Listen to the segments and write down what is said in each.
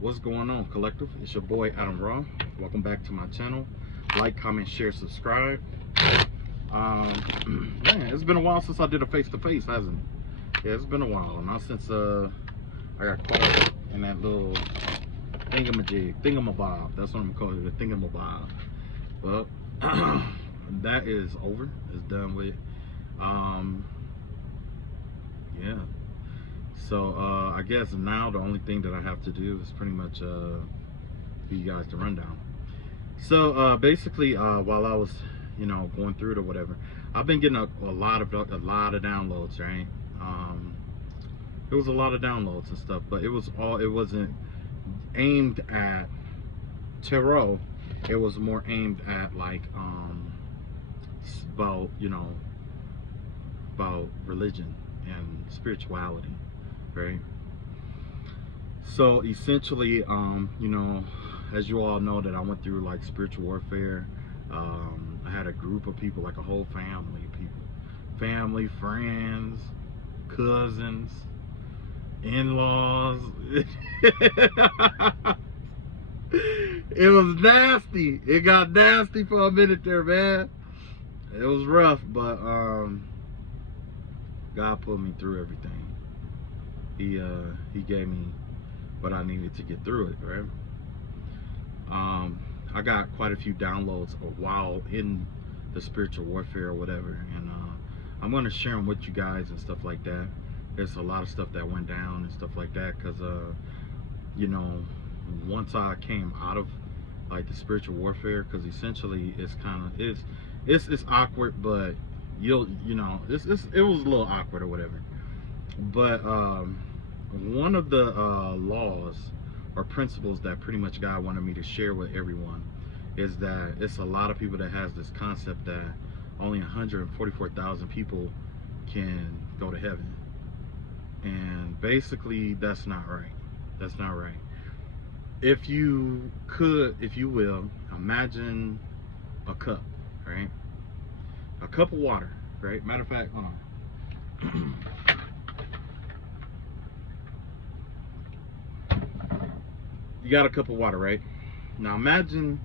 What's going on, collective? It's your boy Adam Raw. Welcome back to my channel. Like, comment, share, subscribe. Man, it's been a while since I did a face-to-face, hasn't it? Yeah, it's been a while. Not since I got caught in that little thingamabob. That's what I'm calling it, the thingamabob. Well, that is over. It's done with. Yeah. So I guess now the only thing that I have to do is pretty much give you guys the rundown. So basically, while I was, going through it or whatever, I've been getting a lot of downloads, right? It was a lot of downloads and stuff, but it wasn't aimed at tarot. It was more aimed at like about religion and spirituality, right? So essentially, as you all know, that I went through like spiritual warfare. I had a group of people, like a whole family of people, family, friends, cousins, in-laws. It was nasty. It got nasty for a minute there, man. It was rough, but God put me through everything. He gave me what I needed to get through it, right? I got quite a few downloads while in the spiritual warfare or whatever, and I'm going to share them with you guys and stuff like that. There's a lot of stuff that went down and stuff like that, because once I came out of like the spiritual warfare, because essentially it's kind of it's awkward, but it was a little awkward or whatever. But one of the laws or principles that pretty much God wanted me to share with everyone is that it's a lot of people that has this concept that only 144,000 people can go to heaven, and basically that's not right. That's not right. If you will, imagine a cup, right? A cup of water, right? Matter of fact, hold on. You got a cup of water, right? Now imagine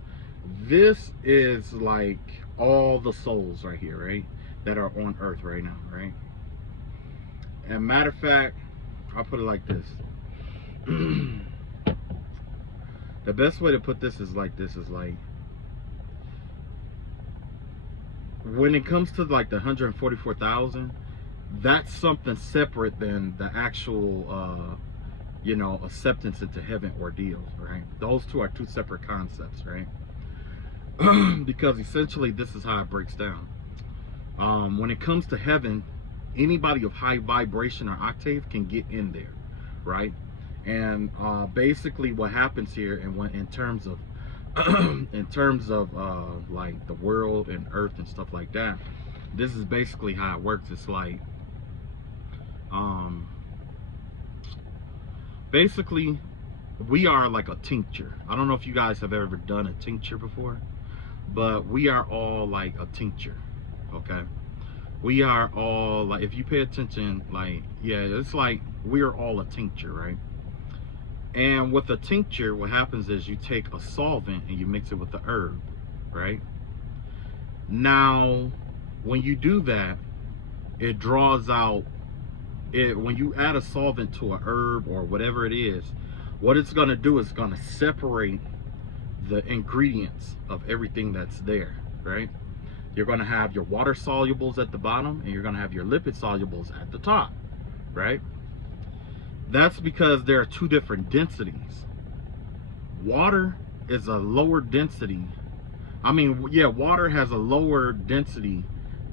this is like all the souls right here, right? That are on earth right now, right? And matter of fact, I'll put it like this. The best way to put this is like this, is like, when it comes to like the 144,000, that's something separate than the actual acceptance into heaven ordeal, right? Those two are two separate concepts, right? Because essentially this is how it breaks down. When it comes to heaven, anybody of high vibration or octave can get in there, right? And basically what happens here, and in terms of like the world and earth and stuff like that, this is basically how it works. It's like basically we are like a tincture. I don't know if you guys have ever done a tincture before, but we are all like a tincture, okay? We are all like, if you pay attention, like, yeah, it's like we're all a tincture, right? And with a tincture, what happens is you take a solvent and you mix it with the herb, right? Now, when you do that, it draws out it. When you add a solvent to a herb or whatever it is, what it's going to do is going to separate the ingredients of everything that's there, right? You're going to have your water solubles at the bottom, and you're going to have your lipid solubles at the top, right? That's because there are two different densities. Water is a lower density. Water has a lower density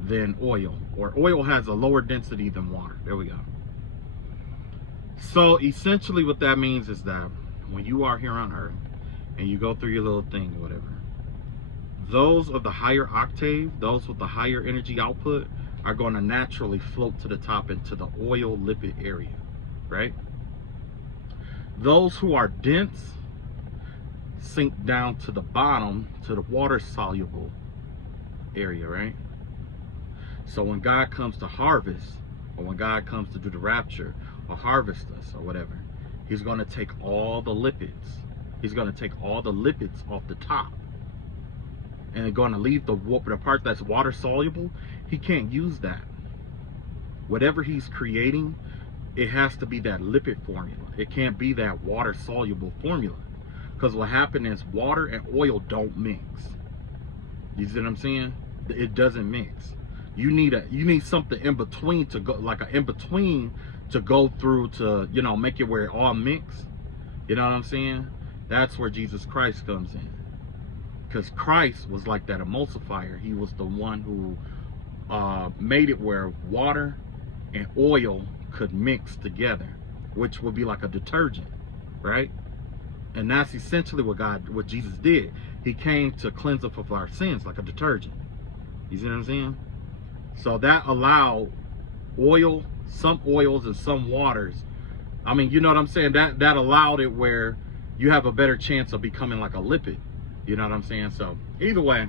than oil, or oil has a lower density than water. There we go. So essentially what that means is that when you are here on earth and you go through your little thing or whatever, those of the higher octave, those with the higher energy output, are going to naturally float to the top into the oil lipid area, right? Those who are dense sink down to the bottom to the water soluble area, right? So when God comes to harvest, or when God comes to do the rapture or harvest us or whatever, He's going to take all the lipids. He's going to take all the lipids off the top. And they're going to leave the part that's water soluble. He can't use that. Whatever he's creating, it has to be that lipid formula. It can't be that water soluble formula. Because what happened is water and oil don't mix. You see what I'm saying? It doesn't mix. You need something in between to go, like an in between to go through to, you know, make it where it all mix. You know what I'm saying? That's where Jesus Christ comes in. Because Christ was like that emulsifier. He was the one who made it where water and oil could mix together, which would be like a detergent, right? And that's essentially what Jesus did. He came to cleanse us of our sins like a detergent. You see what I'm saying? So that allowed oil, some oils and some waters. I mean, you know what I'm saying? That allowed it where you have a better chance of becoming like a lipid. You know what I'm saying? So either way,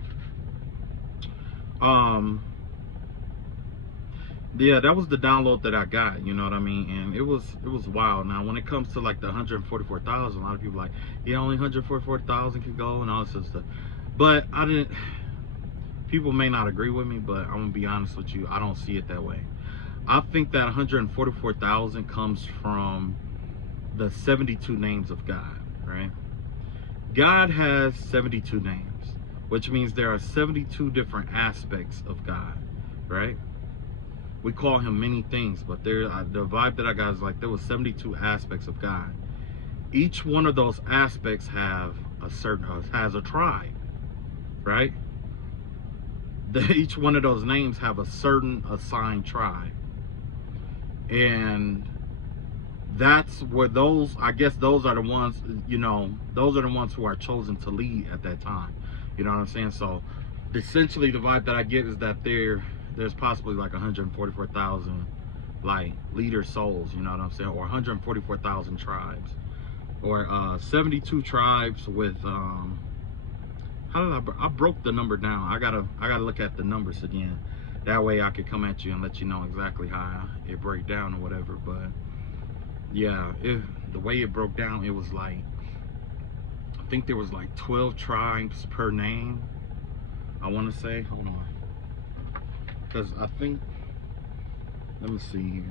yeah, that was the download that I got, you know what I mean? And it was wild. Now when it comes to like the 144,000, a lot of people are like, yeah, only 144,000 can go and all this stuff. But people may not agree with me, but I'm gonna be honest with you, I don't see it that way. I think that 144,000 comes from the 72 names of God, right? God has 72 names, which means there are 72 different aspects of God, right? We call him many things, but the vibe that I got is like there was 72 aspects of God. Each one of those aspects has a tribe, right? Each one of those names have a certain assigned tribe. And that's where I guess those are the ones, you know, those are the ones who are chosen to lead at that time. You know what I'm saying? So essentially the vibe that I get is that there's possibly like 144,000 like leader souls, you know what I'm saying? Or 144,000 tribes. Or 72 tribes with I broke the number down. I gotta look at the numbers again. That way I could come at you and let you know exactly how it break down or whatever. But yeah, the way it broke down, it was like, I think there was like 12 tribes per name, I want to say. Hold on, because I think, let me see here,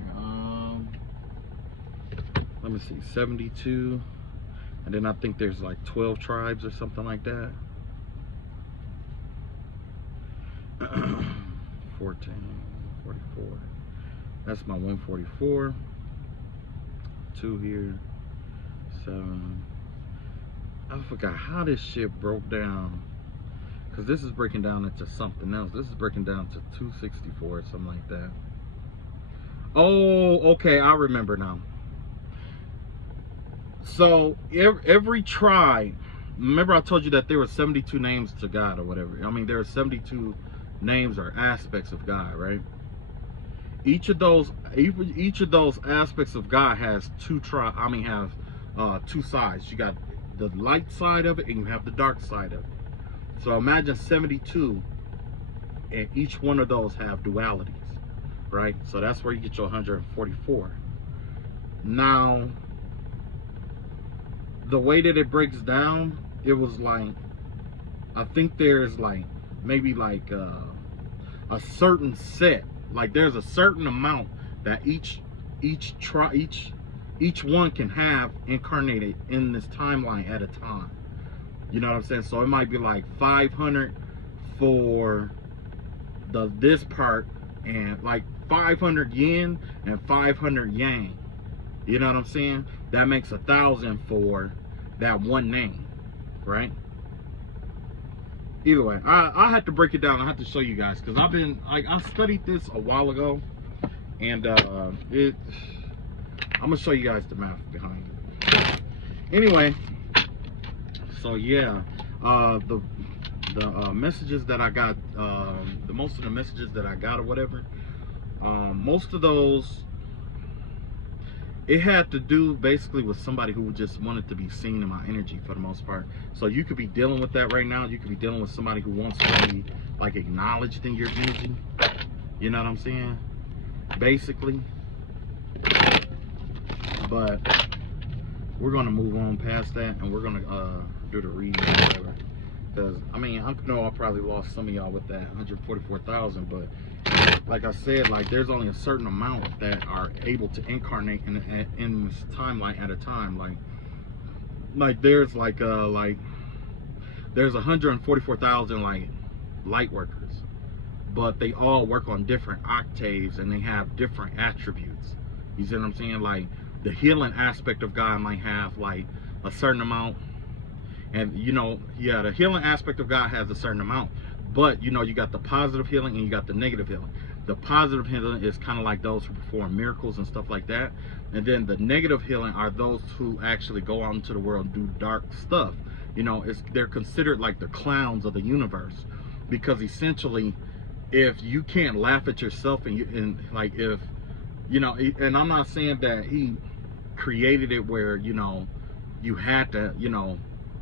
let me see, 72, and then I think there's like 12 tribes or something like that. 14, 44, that's my 144. 2 here, 7. I forgot how this shit broke down, because this is breaking down into something else. This is breaking down to 264 or something like that. Oh, okay, I remember now. So every tribe, remember I told you that there were 72 names to God or whatever. I mean, there are 72 names or aspects of God, right? Each of those aspects of God has two sides. You got the light side of it and you have the dark side of it. So imagine 72, and each one of those have dualities, right? So that's where you get your 144. Now, the way that it breaks down, it was like, I think there's like maybe like a certain set. Like there's a certain amount that each one can have incarnated in this timeline at a time. You know what I'm saying? So it might be like 500 for this part, and like 500 yin and 500 yang. You know what I'm saying? That makes 1,000 for that one name, right? Either way, I had to break it down. I had to show you guys because I studied this a while ago, and I'm gonna show you guys the math behind it. Anyway, so yeah, the messages that I got, most of the messages that I got or whatever, most of those, it had to do basically with somebody who just wanted to be seen in my energy for the most part. So you could be dealing with that right now. You could be dealing with somebody who wants to be like acknowledged in your energy. You know what I'm saying? Basically. But we're gonna move on past that, and we're gonna do the reading or whatever. Because I mean, I know I probably lost some of y'all with that 144,000, but like I said, like there's only a certain amount that are able to incarnate in this timeline at a time. Like there's there's 144,000 like light workers, but they all work on different octaves and they have different attributes. You see what I'm saying? Like the healing aspect of God might have like a certain amount, and you know, yeah, the healing aspect of God has a certain amount, but you know, you got the positive healing and you got the negative healing. The positive healing is kind of like those who perform miracles and stuff like that, and then the negative healing are those who actually go out into the world and do dark stuff. You know, they're considered like the clowns of the universe, because essentially, if you can't laugh at yourself, and like if you know, and I'm not saying that he created it where, you know, you had to, you know,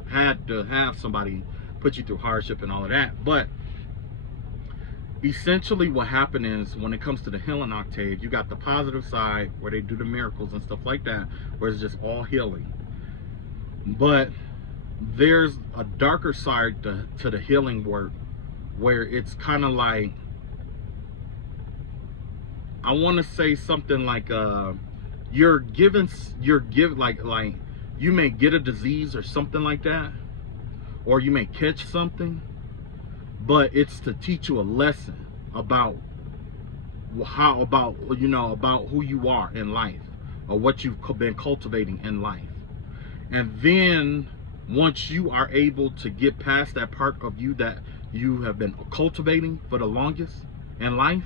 had to have somebody put you through hardship and all of that, but essentially what happened is, when it comes to the healing octave, you got the positive side where they do the miracles and stuff like that, where it's just all healing. But there's a darker side to the healing work, where it's kind of like, I want to say something like you're given like you may get a disease or something like that, or you may catch something, but it's to teach you a lesson about about who you are in life, or what you've been cultivating in life. And then once you are able to get past that part of you that you have been cultivating for the longest in life,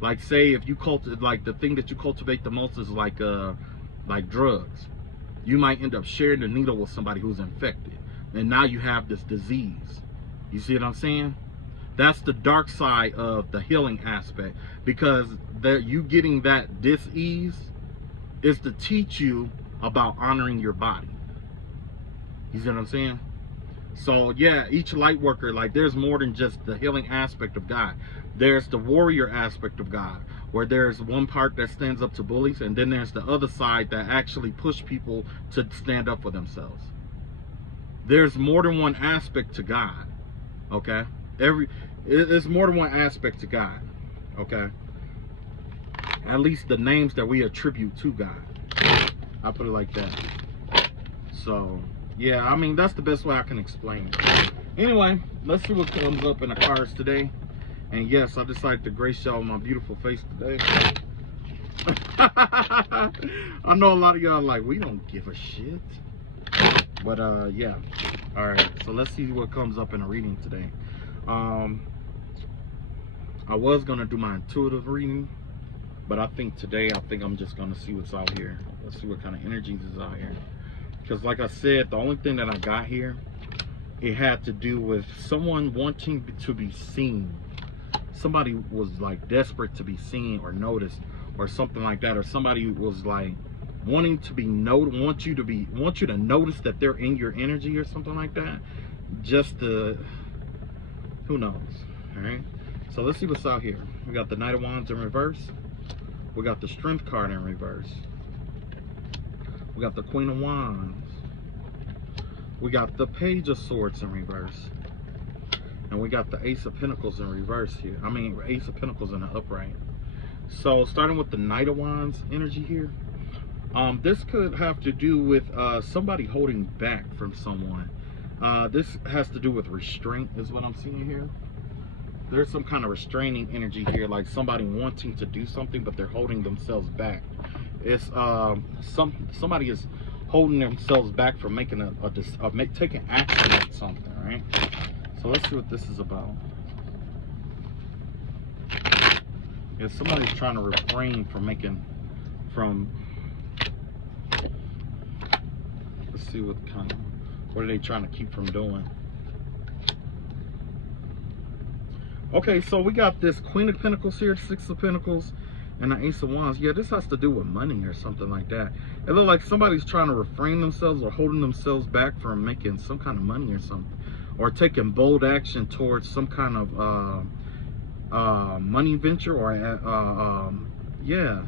like say if you like the thing that you cultivate the most is like drugs, you might end up sharing the needle with somebody who's infected, and now you have this disease. You see what I'm saying? That's the dark side of the healing aspect, because you getting that dis-ease is to teach you about honoring your body. You see what I'm saying? So yeah, each light worker, like there's more than just the healing aspect of God. There's the warrior aspect of God, where there's one part that stands up to bullies, and then there's the other side that actually push people to stand up for themselves. There's more than one aspect to God, okay? It's more than one aspect to God, okay? At least the names that we attribute to God. I put it like that. So yeah, I mean, that's the best way I can explain it. Anyway, let's see what comes up in the cards today. And yes, I decided to grace y'all my beautiful face today. I know a lot of y'all like, we don't give a shit. But yeah. Alright, so let's see what comes up in a reading today. I was gonna do my intuitive reading, but I think today I'm just gonna see what's out here. Let's see what kind of energies is out here. Because like I said, the only thing that I got here, it had to do with someone wanting to be seen. Somebody was like desperate to be seen or noticed or something like that, or somebody was like wanting to be want you to notice that they're in your energy or something like that. Just to, who knows? All right. So let's see what's out here. We got the Knight of Wands in reverse. We got the Strength card in reverse. We got the Queen of Wands. We got the Page of Swords in reverse. And we got the Ace of Pentacles in reverse here. I mean, Ace of Pentacles in the upright. So starting with the Knight of Wands energy here. This could have to do with somebody holding back from someone. This has to do with restraint is what I'm seeing here. There's some kind of restraining energy here, like somebody wanting to do something, but they're holding themselves back. It's somebody is holding themselves back from making taking action on something, right? So let's see what this is about. If somebody's trying to refrain from let's see what are they trying to keep from doing? Okay, so we got this Queen of Pentacles here, Six of Pentacles, and the Ace of Wands. Yeah, this has to do with money or something like that. It looks like somebody's trying to refrain themselves or holding themselves back from making some kind of money or something, or taking bold action towards some kind of money venture, or yeah,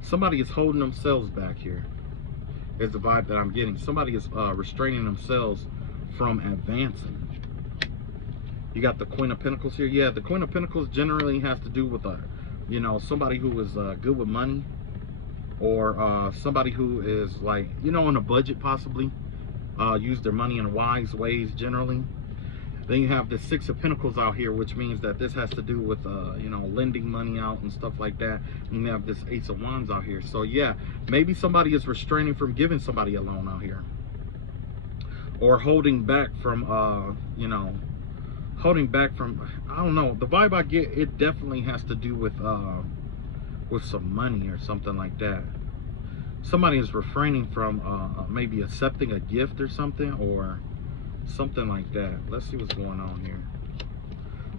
somebody is holding themselves back here. is the vibe that I'm getting. Somebody is restraining themselves from advancing. You got the Queen of Pentacles here. Yeah, the Queen of Pentacles generally has to do with you know, somebody who is good with money, or somebody who is like, you know, on a budget possibly, use their money in wise ways generally. Then you have the Six of Pentacles out here, which means that this has to do with, you know, lending money out and stuff like that. And you have this Ace of Wands out here. So yeah, maybe somebody is restraining from giving somebody a loan out here, or holding back from, you know, holding back from, I don't know, the vibe I get, it definitely has to do with some money or something like that. Somebody is refraining from maybe accepting a gift or something, or something like that. Let's see what's going on here.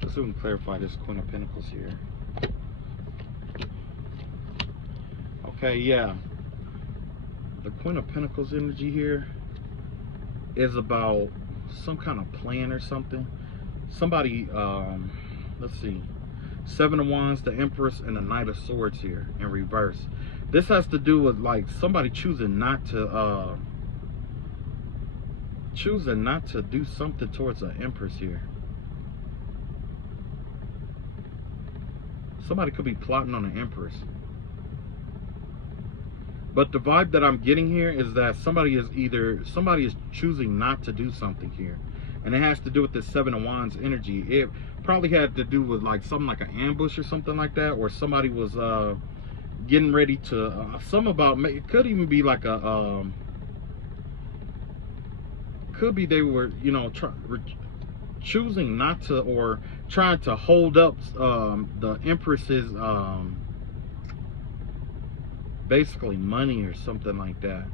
Let's see if we can clarify this Queen of Pentacles here. Okay, yeah, the Queen of Pentacles energy here is about some kind of plan or something. Somebody, let's see, Seven of Wands, the Empress, and the Knight of Swords here in reverse. This has to do with like somebody choosing not to do something towards the Empress here. Somebody could be plotting on the Empress. But the vibe that I'm getting here is that somebody is choosing not to do something here. And it has to do with this Seven of Wands energy. It probably had to do with like something like an ambush or something like that, or somebody was getting ready to it could even be like a could be they were, you know, choosing not to, or trying to hold up the Empress's basically money or something like that.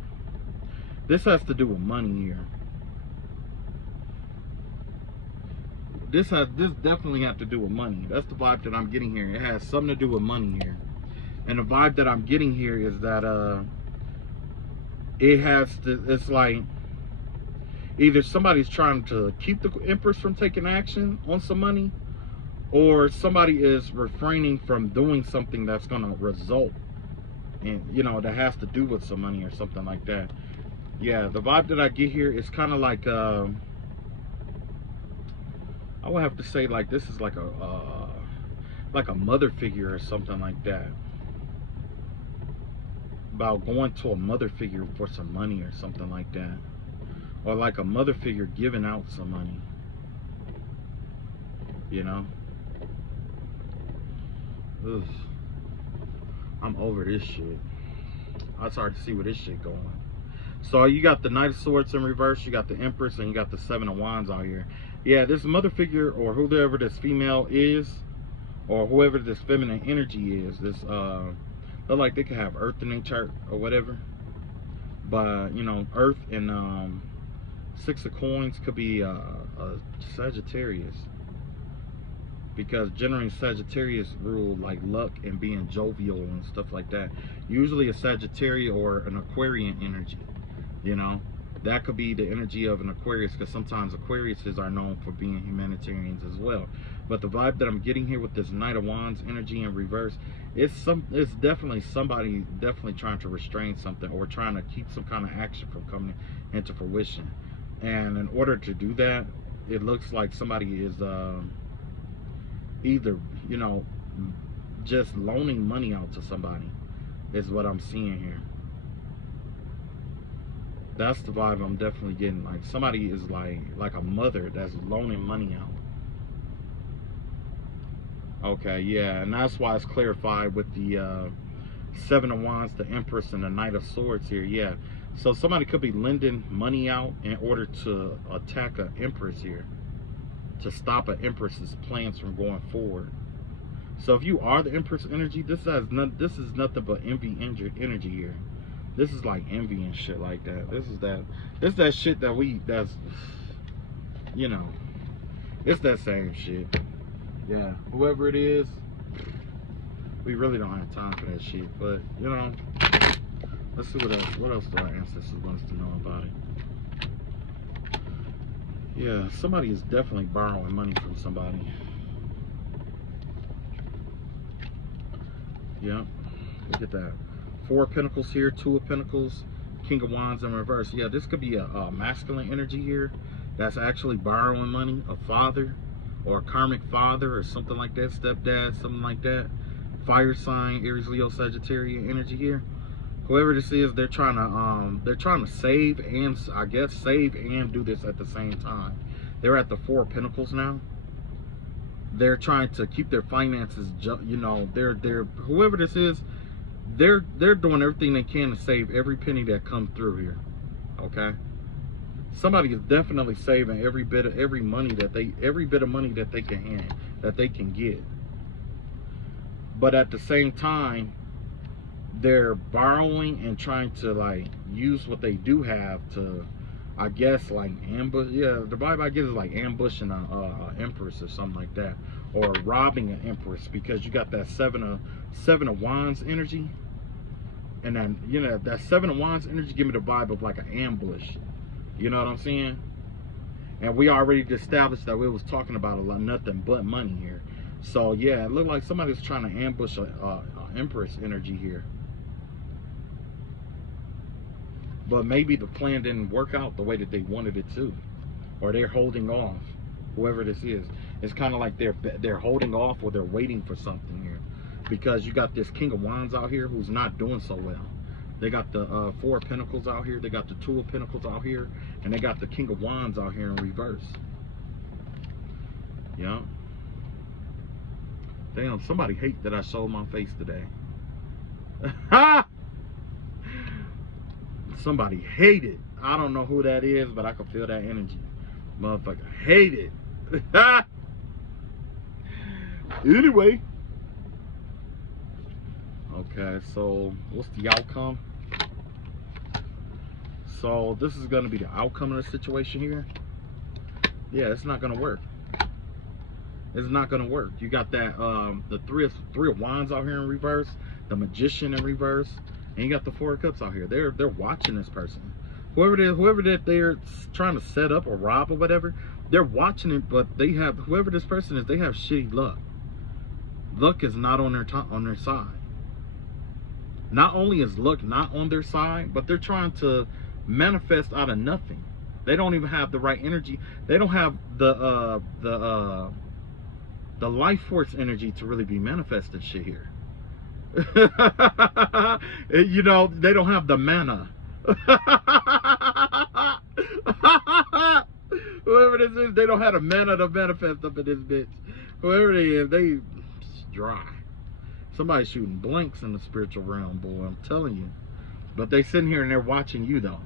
This has to do with money here. This definitely have to do with money. That's the vibe that I'm getting here. It has something to do with money here. And the vibe that I'm getting here is that it's like either somebody's trying to keep the Empress from taking action on some money, or somebody is refraining from doing something that's going to result in, you know, that has to do with some money or something like that. Yeah, the vibe that I get here is kind of like I would have to say like this is like a mother figure or something like that. About going to a mother figure for some money or something like that. Or like a mother figure giving out some money. You know? Ugh. I'm over this shit. I started to see where this shit going. So you got the Knight of Swords in reverse, you got the Empress, and you got the Seven of Wands out here. Yeah, this mother figure, or whoever this female is, or whoever this feminine energy is, this look like they could have Earth in their chart or whatever. But you know, Earth and Six of Coins could be a Sagittarius, because generally Sagittarius rule like luck and being jovial and stuff like that. Usually a Sagittarius or an Aquarian energy, you know, that could be the energy of an Aquarius, because sometimes Aquariuses are known for being humanitarians as well. But the vibe that I'm getting here with this Knight of Wands energy in reverse, it's definitely somebody trying to restrain something, or trying to keep some kind of action from coming into fruition. And in order to do that, it looks like somebody is either, you know, just loaning money out to somebody is what I'm seeing here. That's the vibe I'm definitely getting. Like somebody is like a mother that's loaning money out. Okay, yeah, and that's why it's clarified with the Seven of Wands, the Empress, and the Knight of Swords here. Yeah, so somebody could be lending money out in order to attack an Empress here, to stop an Empress's plans from going forward. So if you are the Empress energy, this is nothing but envy energy here. This is like envy and shit like that. This is that shit that's, you know, it's that same shit. Yeah, whoever it is, we really don't have time for that shit. But you know, let's see what else do our ancestors want us to know about it. Yeah, somebody is definitely borrowing money from somebody. Yeah, look at that. Four of Pentacles here, Two of Pentacles, King of Wands in reverse. Yeah, this could be a masculine energy here that's actually borrowing money, a father or a karmic father or something like that, stepdad, something like that. Fire sign, Aries, Leo, Sagittarius energy here. Whoever this is, they're trying to save and, I guess, save and do this at the same time. They're at the Four of Pentacles now. They're trying to keep their finances, you know, they're whoever this is, they're doing everything they can to save every penny that comes through here. Okay? Somebody is definitely saving every bit of money that they can get. But at the same time, they're borrowing and trying to like use what they do have to, I guess, like ambush. Yeah, the Bible, I guess, is like ambushing a empress or something like that, or robbing an empress, because you got that seven of Wands energy, and then, you know, that Seven of Wands energy give me the vibe of like an ambush. You know what I'm saying? And we already established that we was talking about a lot nothing but money here. So yeah, it looked like somebody's trying to ambush a empress energy here. But maybe the plan didn't work out the way that they wanted it to, or they're holding off. Whoever this is, it's kind of like they're holding off, or they're waiting for something here, because you got this King of Wands out here who's not doing so well. They got the Four of Pentacles out here, they got the Two of Pentacles out here, and they got the King of Wands out here in reverse. Yeah. Damn, somebody hate that I showed my face today. Ha! Somebody hate it. I don't know who that is, but I can feel that energy. Motherfucker hate it. Anyway. Okay, so what's the outcome? So this is going to be the outcome of the situation here. Yeah, it's not going to work. It's not going to work. You got that the three of Wands out here in reverse, the Magician in reverse, and you got the Four of Cups out here. They're watching this person. Whoever that they're trying to set up or rob or whatever, they're watching it, but they have, whoever this person is, they have shitty luck. Luck is not on their side. Not only is luck not on their side, but they're trying to manifest out of nothing. They don't even have the right energy. They don't have the life force energy to really be manifesting shit here. You know, they don't have the mana. Whoever this is, they don't have the mana to manifest up in this bitch. Whoever they is, they dry. Somebody's shooting blanks in the spiritual realm, boy, I'm telling you. But they sitting here and they're watching you, though.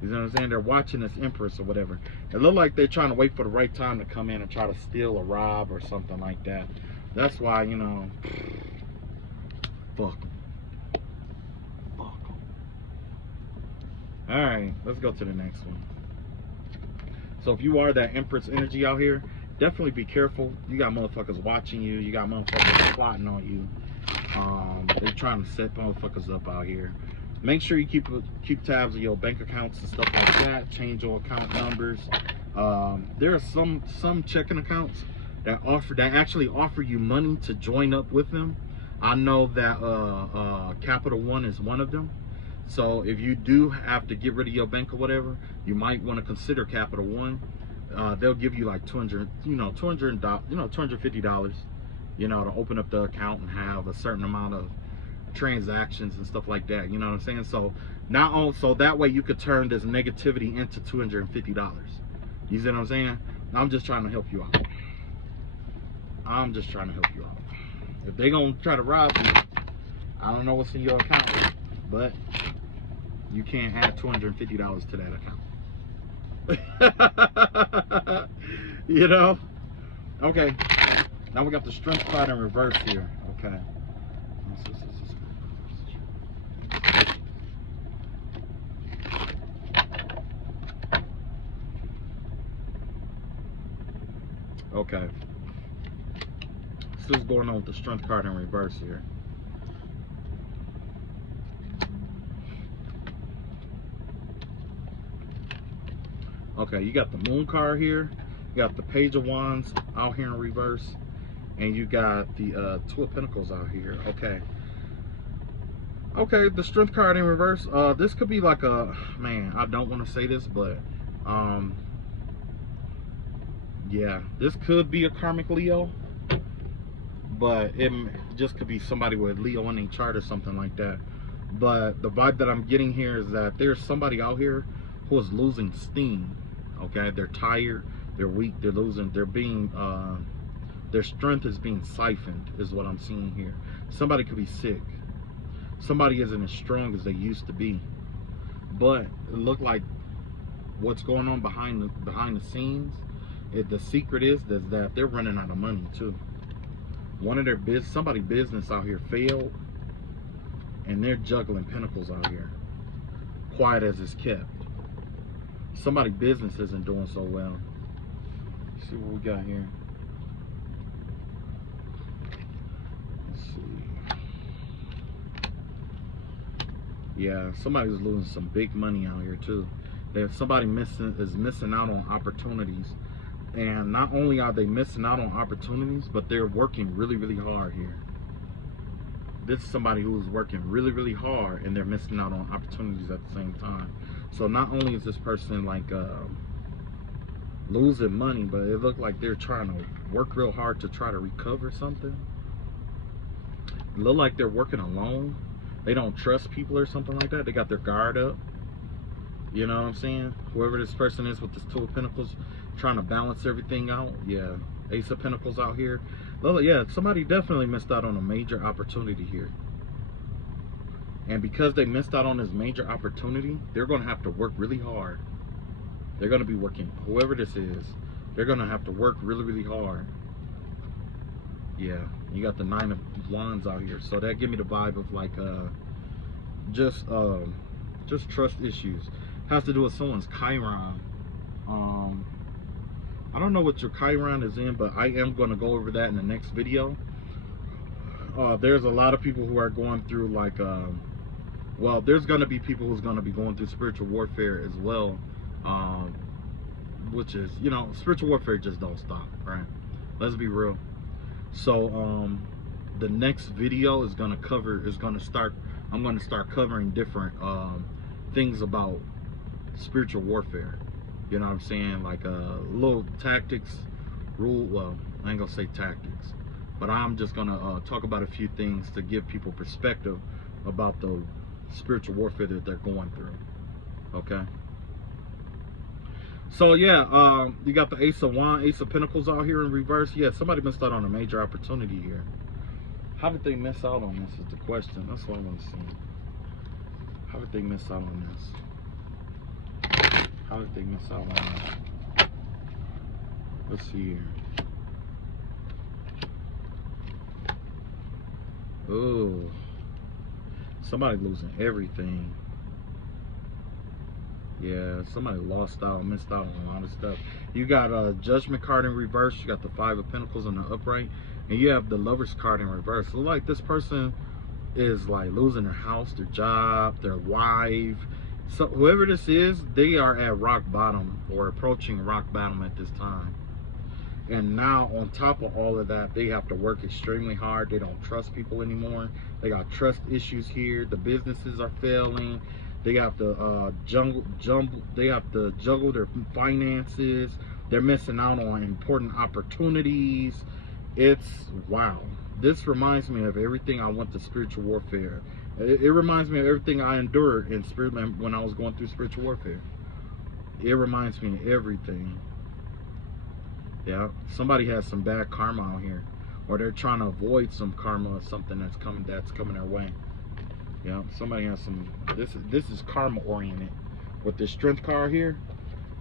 You know what I'm saying? They're watching this empress or whatever. It look like they're trying to wait for the right time to come in and try to steal or rob or something like that. That's why, you know, fuck them. Fuck them. All right, let's go to the next one. So if you are that empress energy out here, definitely be careful. You got motherfuckers watching you. You got motherfuckers plotting on you. They're trying to set motherfuckers up out here. Make sure you keep tabs of your bank accounts and stuff like that. Change your account numbers. There are some checking accounts that actually offer you money to join up with them. I know that Capital One is one of them. So if you do have to get rid of your bank or whatever, you might want to consider Capital One. They'll give you like $250, to open up the account and have a certain amount of transactions and stuff like that. You know what I'm saying? So so that way you could turn this negativity into $250. You see what I'm saying? I'm just trying to help you out. I'm just trying to help you out. If they gonna try to rob you, I don't know what's in your account, but you can't add $250 to that account. You know? Okay. Now we got the Strength card in reverse here. Okay. Okay. What's going on with the Strength card in reverse here? Okay, you got the Moon card here. You got the Page of Wands out here in reverse. And you got the Two of Pentacles out here. Okay. Okay, the Strength card in reverse. This could be like a, man, I don't want to say this, but yeah, this could be a karmic Leo, but it just could be somebody with Leo in their chart or something like that. But the vibe that I'm getting here is that there's somebody out here who is losing steam. Okay, they're tired, they're weak, they're losing, they're being their strength is being siphoned, is what I'm seeing here. Somebody could be sick. Somebody isn't as strong as they used to be. But it looked like what's going on behind the scenes, the secret is that they're running out of money too. One of their somebody's business out here failed, and they're juggling pentacles out here. Quiet as it's kept. Somebody's business isn't doing so well. Let's see what we got here. Let's see. Yeah, somebody's losing some big money out here too. There's somebody is missing out on opportunities. And not only are they missing out on opportunities, but they're working really, really hard here. This is somebody who's working really, really hard, and they're missing out on opportunities at the same time. So not only is this person like losing money, but it looked like they're trying to work real hard to try to recover something. It looked like they're working alone. They don't trust people or something like that. They got their guard up. You know what I'm saying? Whoever this person is with this Two of Pentacles, trying to balance everything out. Yeah, Ace of Pentacles out here. Well, yeah, somebody definitely missed out on a major opportunity here. And because they missed out on this major opportunity, they're going to have to work really hard. They're going to be working, whoever this is, they're going to have to work really, really hard. Yeah, you got the Nine of Wands out here. So that give me the vibe of like just trust issues. Has to do with someone's Chiron. I don't know what your Chiron is in, but I am going to go over that in the next video. There's a lot of people who are going through like well, there's going to be people who's going to be going through spiritual warfare as well, which is, you know, spiritual warfare just don't stop, right? Let's be real. So the next video is going to start, I'm going to start covering different things about spiritual warfare. You know what I'm saying? Like little tactics, well, I ain't gonna say tactics, but I'm just gonna talk about a few things to give people perspective about the spiritual warfare that they're going through. Okay. So yeah, you got the Ace of Pentacles out here in reverse. Yeah, somebody missed out on a major opportunity here. How did they miss out on this is the question. That's what I want to see. How did they miss out on this? How did they miss out on that? Let's see here. Oh, somebody losing everything. Yeah, somebody lost out, missed out on a lot of stuff. You got a Judgment card in reverse. You got the Five of Pentacles in the upright, and you have the Lovers card in reverse. So like this person is like losing their house, their job, their wife. So whoever this is, they are at rock bottom or approaching rock bottom at this time. And now on top of all of that, they have to work extremely hard. They don't trust people anymore. They got trust issues here. The businesses are failing. They have to they have to juggle their finances. They're missing out on important opportunities. It's wow. This reminds me of everything I went to spiritual warfare. It reminds me of everything I endured in spirit when I was going through spiritual warfare. It reminds me of everything. Yeah, somebody has some bad karma out here, or they're trying to avoid some karma or something that's coming their way. Yeah, somebody has some. This is karma oriented. With this Strength card here,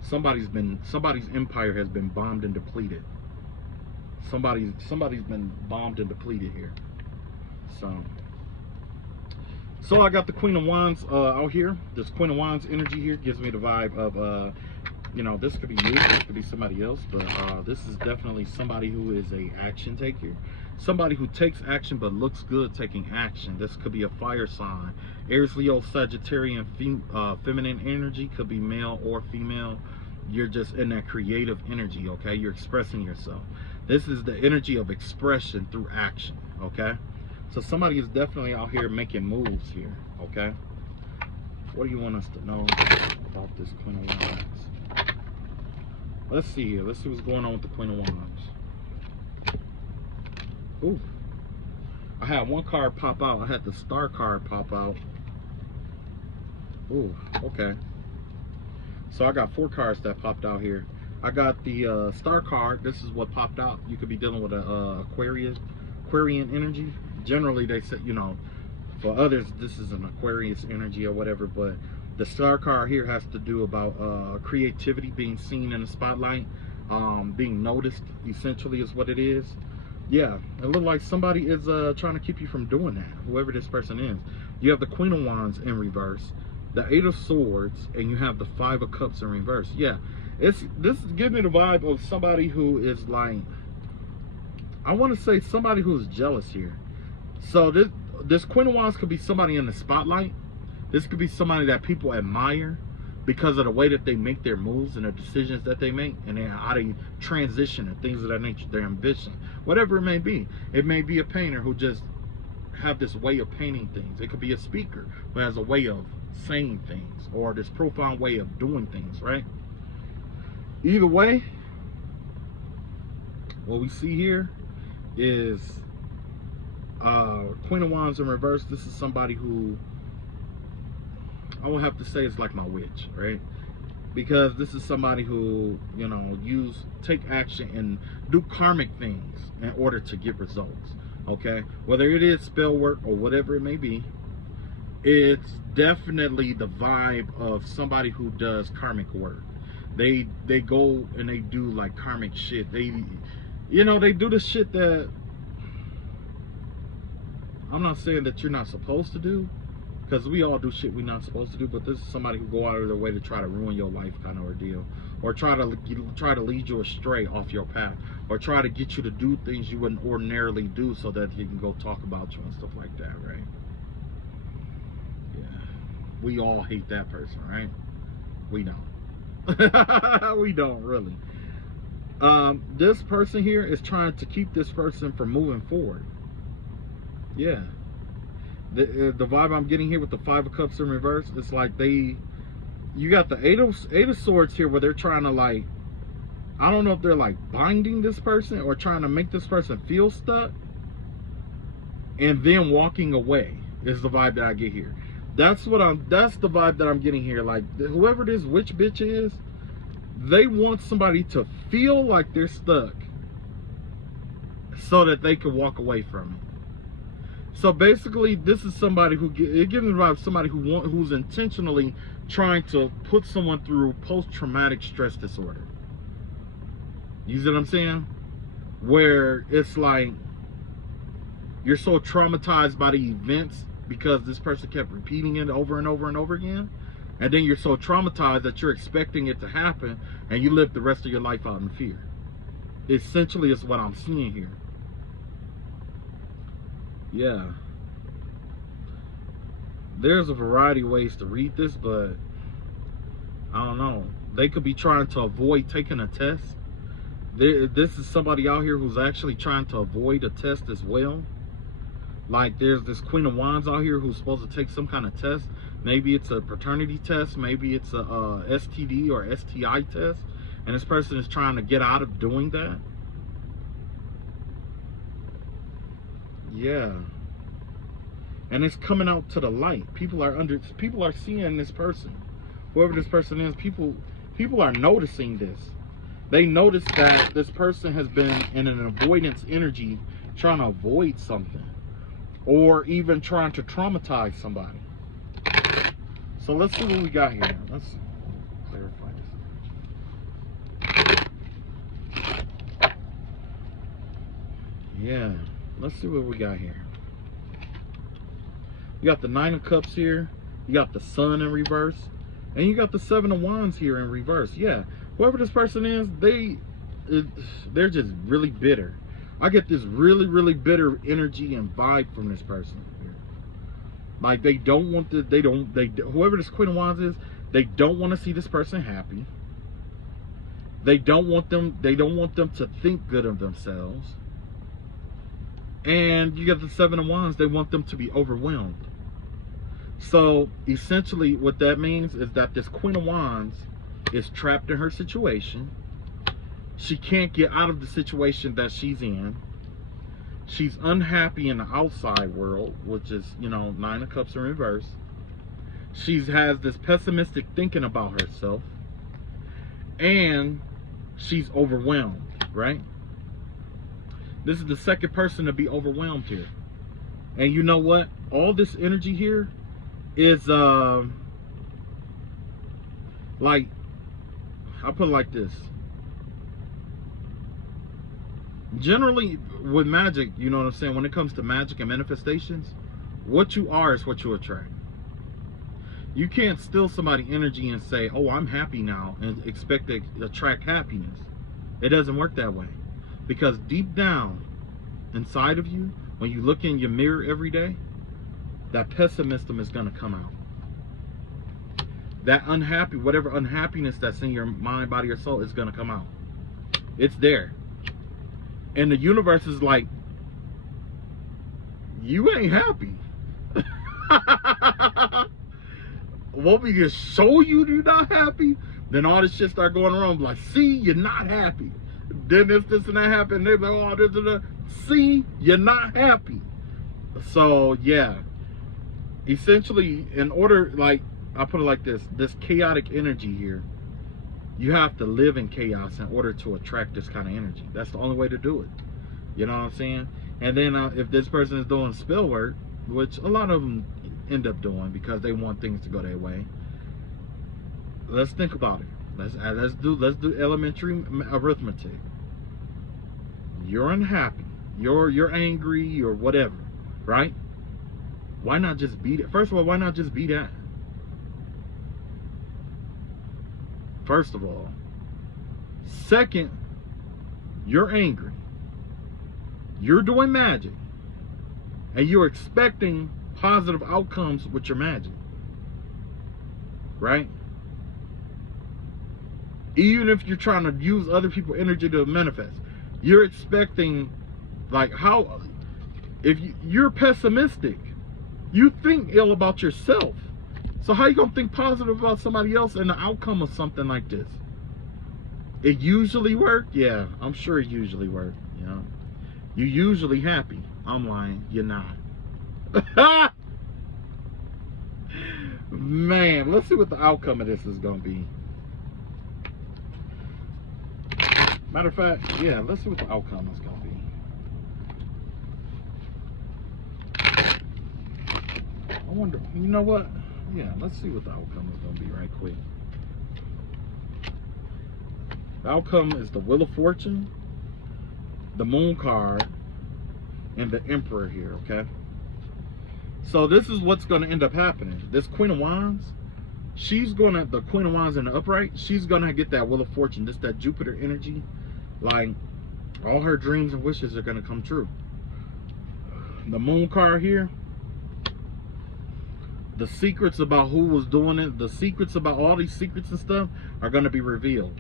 somebody's empire has been bombed and depleted. Somebody's been bombed and depleted here. So I got the Queen of Wands out here. This Queen of Wands energy here gives me the vibe of, you know, this could be you, this could be somebody else, but this is definitely somebody who is a action taker. Somebody who takes action but looks good taking action. This could be a fire sign. Aries, Leo, Sagittarian, feminine energy, could be male or female. You're just in that creative energy, okay? You're expressing yourself. This is the energy of expression through action, okay? So somebody is definitely out here making moves here, okay? What do you want us to know about this Queen of Wands? Let's see here. Let's see what's going on with the Queen of Wands. Ooh. I had one card pop out. I had the Star card pop out. Ooh, okay. So I got 4 cards that popped out here. I got the Star card. This is what popped out. You could be dealing with a Aquarian energy. Generally, they say, you know, for others, this is an Aquarius energy or whatever, but the Star card here has to do about creativity, being seen in the spotlight, being noticed, essentially is what it is. Yeah, it looks like somebody is trying to keep you from doing that, whoever this person is. You have the Queen of Wands in reverse, the 8 of Swords, and you have the 5 of Cups in reverse. Yeah, this is giving me the vibe of somebody who is like, I want to say somebody who's jealous here. So this Queen of Wands could be somebody in the spotlight. This could be somebody that people admire because of the way that they make their moves and the decisions that they make, and how they transition and things of that nature, their ambition, whatever it may be. It may be a painter who just have this way of painting things. It could be a speaker who has a way of saying things, or this profound way of doing things, right? Either way, what we see here is Queen of Wands in reverse. This is somebody who I will have to say is like my witch, right? Because this is somebody who, you know, take action and do karmic things in order to get results, okay? Whether it is spell work or whatever it may be, it's definitely the vibe of somebody who does karmic work. They go and they do like karmic shit. They, you know, they do the shit that I'm not saying that you're not supposed to do, because we all do shit we're not supposed to do, but this is somebody who go out of their way to try to ruin your life kind of ordeal, or try to lead you astray off your path, or try to get you to do things you wouldn't ordinarily do so that he can go talk about you and stuff like that, right? Yeah, we all hate that person, right? We don't. We don't really. This person here is trying to keep this person from moving forward. Yeah. The vibe I'm getting here with the 5 of Cups in reverse, it's like you got the 8 of Swords here, where they're trying to, like, I don't know if they're like binding this person or trying to make this person feel stuck, and then walking away is the vibe that I get here. That's the vibe that I'm getting here. Like, whoever this witch bitch is, they want somebody to feel like they're stuck so that they can walk away from it. So basically, this is somebody who, it gives me the vibe of somebody who's intentionally trying to put someone through post-traumatic stress disorder. You see what I'm saying? Where it's like, you're so traumatized by the events because this person kept repeating it over and over and over again. And then you're so traumatized that you're expecting it to happen, and you live the rest of your life out in fear. Essentially, is what I'm seeing here. Yeah, there's a variety of ways to read this, but I don't know. They could be trying to avoid taking a test. This is somebody out here who's actually trying to avoid a test as well. Like, there's this Queen of Wands out here who's supposed to take some kind of test. Maybe it's a paternity test, maybe it's a STD or STI test, and this person is trying to get out of doing that. Yeah, and it's coming out to the light. People are seeing this person, whoever this person is. People are noticing this. They notice that this person has been in an avoidance energy, trying to avoid something, or even trying to traumatize somebody. So let's see what we got here. Let's clarify this. Yeah. Let's see what we got here. You got the 9 of Cups here. You got the Sun in reverse. And you got the 7 of Wands here in reverse. Yeah. Whoever this person is, they're just really bitter. I get this really, really bitter energy and vibe from this person here. Like, they don't want to, whoever this Queen of Wands is, they don't want to see this person happy. They don't want them to think good of themselves. And you get the Seven of Wands, they want them to be overwhelmed. So essentially what that means is that this Queen of Wands is trapped in her situation. She can't get out of the situation that she's in. She's unhappy in the outside world, which is, you know, Nine of Cups in reverse. She has this pessimistic thinking about herself. And she's overwhelmed, right? This is the second person to be overwhelmed here. And you know what? All this energy here is like, I'll put it like this. Generally with magic, you know what I'm saying, when it comes to magic and manifestations, what you are is what you attract. You can't steal somebody's energy and say, oh, I'm happy now, and expect to attract happiness. It doesn't work that way. Because deep down inside of you, when you look in your mirror every day, that pessimism is going to come out. That unhappy, whatever unhappiness that's in your mind, body, or soul is going to come out. It's there. And the universe is like, you ain't happy. What we just show you're not happy, then all this shit start going around. Like, see, you're not happy. Then this and that happened. They're like, oh, this and that. See, you're not happy. So yeah, essentially, in order, like, I'll put it like this: this chaotic energy here, you have to live in chaos in order to attract this kind of energy. That's the only way to do it. You know what I'm saying? And then if this person is doing spell work, which a lot of them end up doing because they want things to go their way, let's think about it. Let's do elementary arithmetic. You're unhappy. You're angry or whatever, right? Why not just be that? First of all, why not just be that? First of all. Second, you're angry. You're doing magic. And you're expecting positive outcomes with your magic. Right? Even if you're trying to use other people's energy to manifest, you're expecting, like, how, if you're pessimistic, you think ill about yourself. So how you gonna think positive about somebody else and the outcome of something like this? It usually works? Yeah, I'm sure it usually works. You know, you're usually happy. I'm lying. You're not. Man, let's see what the outcome of this is gonna be. Matter of fact, yeah, let's see what the outcome is gonna be. I wonder, you know what? Yeah, let's see what the outcome is gonna be right quick. The outcome is the Wheel of Fortune, the Moon card, and the Emperor here, okay? So this is what's gonna end up happening. This Queen of Wands, the Queen of Wands in the upright, she's gonna get that Wheel of Fortune, just that Jupiter energy. Like, all her dreams and wishes are gonna come true. The Moon card here, the secrets about who was doing it, the secrets about all these secrets and stuff are gonna be revealed.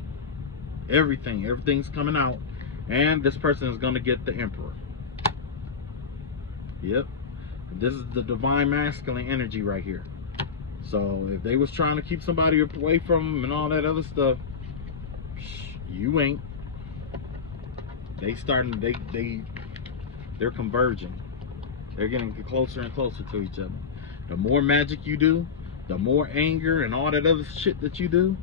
Everything's coming out, and this person is gonna get the Emperor. Yep. This is the divine masculine energy right here. So if they was trying to keep somebody away from them and all that other stuff, you ain't. They're converging. They're getting closer and closer to each other. The more magic you do, the more anger and all that other shit that you do,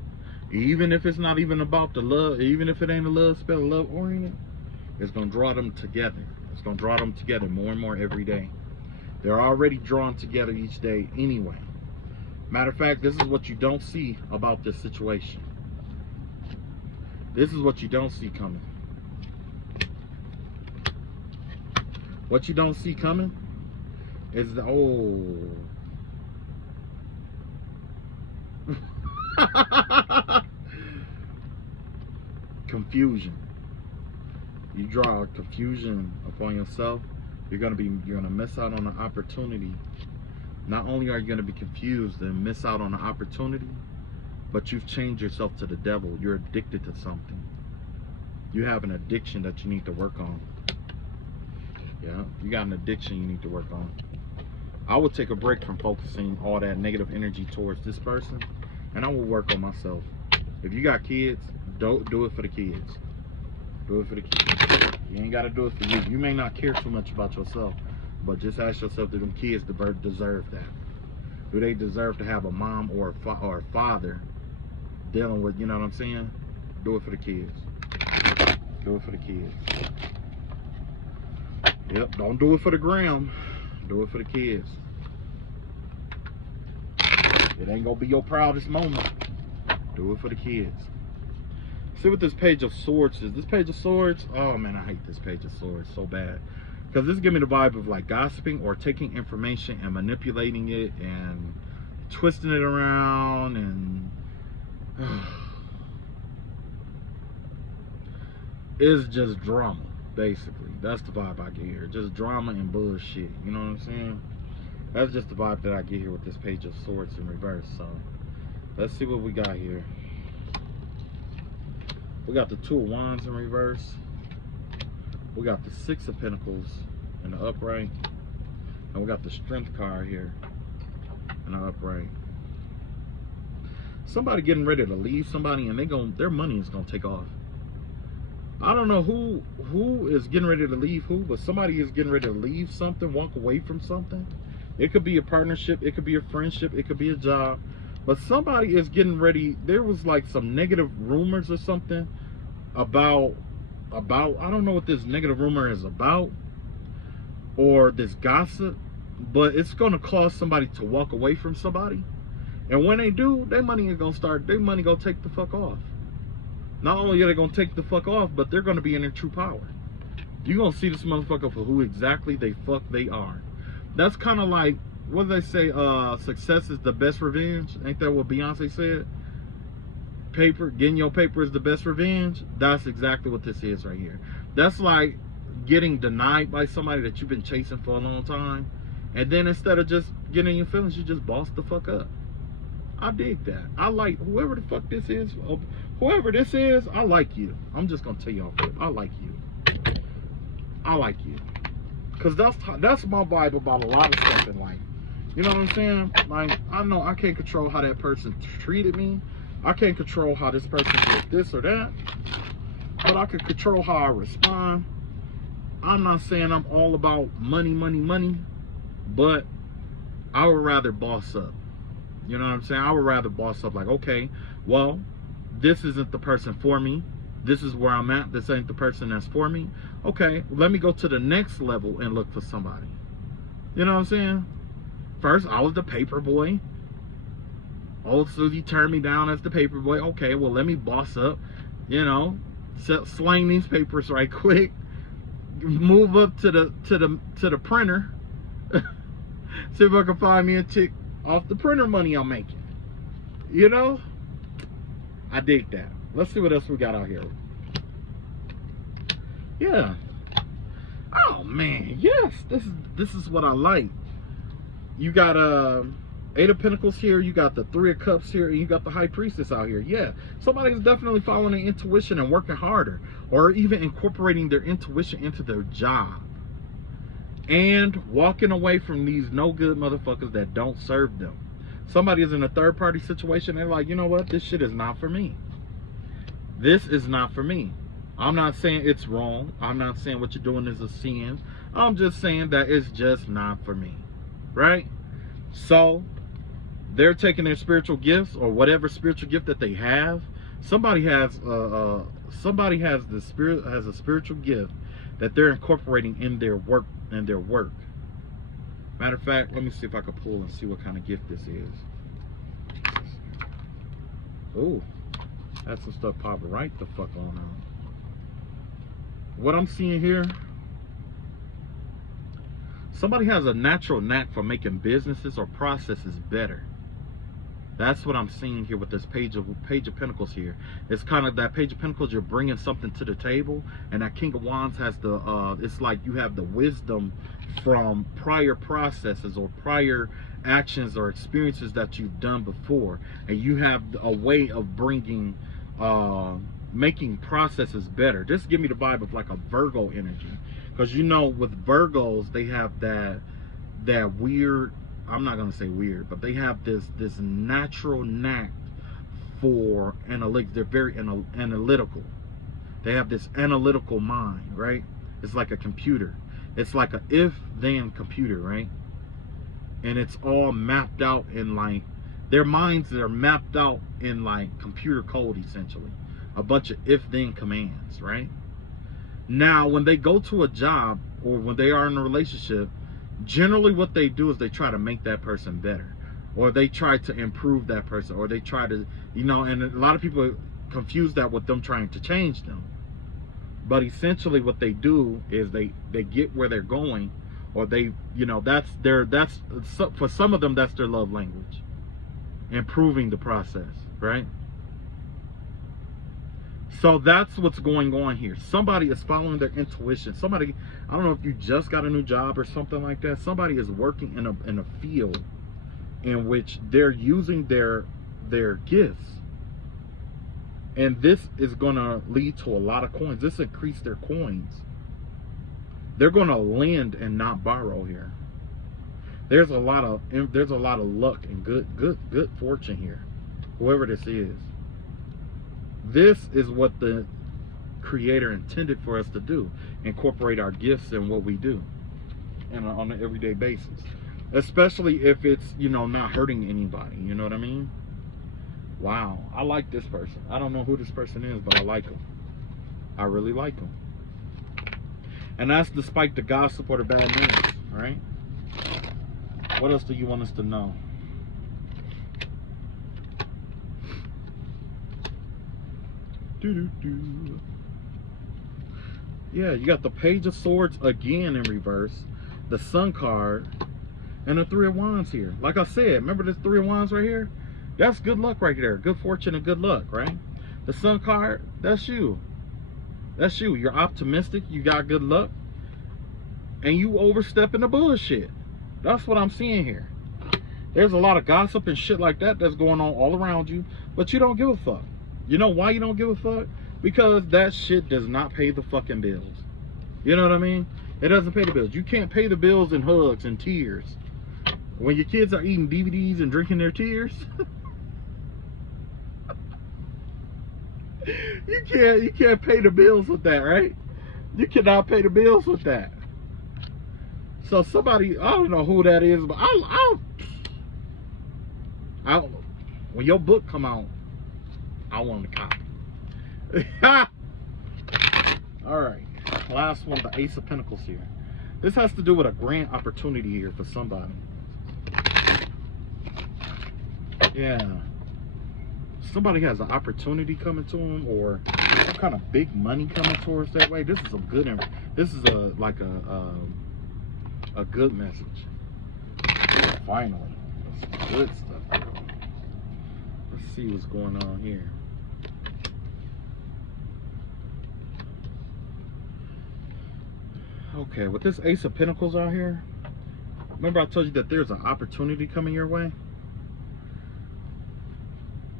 even if it's not even about the love, even if it ain't a love spell, love oriented, it's gonna draw them together. It's gonna draw them together more and more every day. They're already drawn together each day anyway. Matter of fact, this is what you don't see about this situation. This is what you don't see coming. What you don't see coming is the, confusion. You draw confusion upon yourself, you're gonna miss out on an opportunity. Not only are you gonna be confused and miss out on an opportunity, but you've changed yourself to the devil. You're addicted to something. You have an addiction that you need to work on. Yeah, you got an addiction you need to work on. I would take a break from focusing all that negative energy towards this person, and I will work on myself. If you got kids, don't do it for the kids. Do it for the kids. You ain't got to do it for you. You may not care too much about yourself, but just ask yourself, do them kids deserve that? Do they deserve to have a mom or a father dealing with, you know what I'm saying? Do it for the kids. Do it for the kids. Yep, don't do it for the gram. Do it for the kids. It ain't gonna be your proudest moment. Do it for the kids. See what this Page of Swords is. This Page of Swords, oh man, I hate this Page of Swords so bad. Because this gives me the vibe of like gossiping or taking information and manipulating it and twisting it around and it's just drama, basically. That's the vibe I get here. Just drama and bullshit. You know what I'm saying? That's just the vibe that I get here with this Page of Swords in reverse. So let's see what we got here. We got the Two of Wands in reverse. We got the Six of Pentacles in the upright. And we got the Strength card here in the upright. Somebody getting ready to leave somebody, and their money is gonna take off. I don't know who is getting ready to leave who, but somebody is getting ready to leave something, walk away from something. It could be a partnership, it could be a friendship, it could be a job. But somebody is getting ready. There was like some negative rumors or something about I don't know what this negative rumor is about, or this gossip, but it's gonna cause somebody to walk away from somebody. And when they do, their money is gonna take the fuck off. Not only are they gonna take the fuck off, but they're gonna be in their true power. You're gonna see this motherfucker for who exactly they are. That's kind of like, what do they say? Success is the best revenge. Ain't that what Beyonce said? Getting your paper is the best revenge. That's exactly what this is right here. That's like getting denied by somebody that you've been chasing for a long time, and then instead of just getting your feelings, you just boss the fuck up. I dig that. I like whoever the fuck this is. Whoever this is, I like you. I'm just gonna tell you off. I like you. I like you. Cause that's my vibe about a lot of stuff in life. You know what I'm saying? Like, I know I can't control how that person treated me. I can't control how this person did this or that. But I can control how I respond. I'm not saying I'm all about money, but I would rather boss up. You know what I'm saying? I would rather boss up, like, okay, well, this isn't the person for me. This is where I'm at. This ain't the person that's for me. Okay, let me go to the next level and look for somebody. You know what I'm saying? First, I was the paper boy. Old Susie turned me down as the paper boy. Okay, well, let me boss up. You know, slang these papers right quick. Move up to the printer. See if I can find me a chick off the printer money I'm making. You know, I dig that. Let's see what else we got out here. Yeah. Oh man, yes. This is what I like. You got Eight of Pentacles here. You got the Three of Cups here, and you got the High Priestess out here. Yeah, somebody's definitely following their intuition and working harder, or even incorporating their intuition into their job, and walking away from these no good motherfuckers that don't serve them. Somebody is in a third party situation. They're like, you know what? This shit is not for me. This is not for me. I'm not saying it's wrong. I'm not saying what you're doing is a sin. I'm just saying that it's just not for me. Right? So they're taking their spiritual gifts, or whatever spiritual gift that they have. Somebody has a spiritual gift that they're incorporating in their work. Matter of fact, let me see if I can pull and see what kind of gift this is. Oh, that's some stuff popping right the fuck on now. What I'm seeing here, somebody has a natural knack for making businesses or processes better. That's what I'm seeing here with this Page of Pentacles here. It's kind of that Page of Pentacles, you're bringing something to the table, and that King of Wands has the, it's like you have the wisdom from prior processes or prior actions or experiences that you've done before, and you have a way of bringing, making processes better. Just give me the vibe of like a Virgo energy. Because, you know, with Virgos, they have that weird, I'm not going to say weird, but they have this natural knack for analytics. They're very analytical. They have this analytical mind, right? It's like a computer. It's like a if-then computer, right? And it's all mapped out in, like, their minds that are mapped out in, like, computer code, essentially. A bunch of if-then commands, right? Now, when they go to a job or when they are in a relationship, generally what they do is they try to make that person better, or they try to improve that person, or they try to, you know, and a lot of people confuse that with them trying to change them. But essentially what they do is they get where they're going, or they, you know, that's for some of them, that's their love language. Improving the process, right? So that's what's going on here. Somebody is following their intuition. Somebody, I don't know if you just got a new job or something like that. Somebody is working in a field in which they're using their gifts. And this is going to lead to a lot of coins. This increase their coins. They're going to lend and not borrow here. There's a lot of luck and good fortune here. Whoever this is. This is what the Creator intended for us to do. Incorporate our gifts in what we do and on an everyday basis. Especially if it's, you know, not hurting anybody. You know what I mean? Wow. I like this person. I don't know who this person is, but I like him. I really like him. And that's despite the gossip or the bad news. Right? What else do you want us to know? Yeah, you got the Page of Swords again in reverse, the Sun card, and the Three of Wands here. Like I said, remember this Three of Wands right here? That's good luck right there. Good fortune and good luck, right? The Sun card, that's you. That's you. You're optimistic. You got good luck. And you overstepping the bullshit. That's what I'm seeing here. There's a lot of gossip and shit like that that's going on all around you, but you don't give a fuck. You know why you don't give a fuck? Because that shit does not pay the fucking bills. You know what I mean? It doesn't pay the bills. You can't pay the bills in hugs and tears. When your kids are eating DVDs and drinking their tears, you can't pay the bills with that, right? You cannot pay the bills with that. So somebody, I don't know who that is, but I'll when your book come out, I want a copy. All right, last one, the Ace of Pentacles here. This has to do with a grand opportunity here for somebody. Yeah, somebody has an opportunity coming to them, or some kind of big money coming towards that way. This is a good. This is like a good message. Finally, some good stuff. Let's see what's going on here. Okay, with this Ace of Pentacles out here, remember I told you that there's an opportunity coming your way?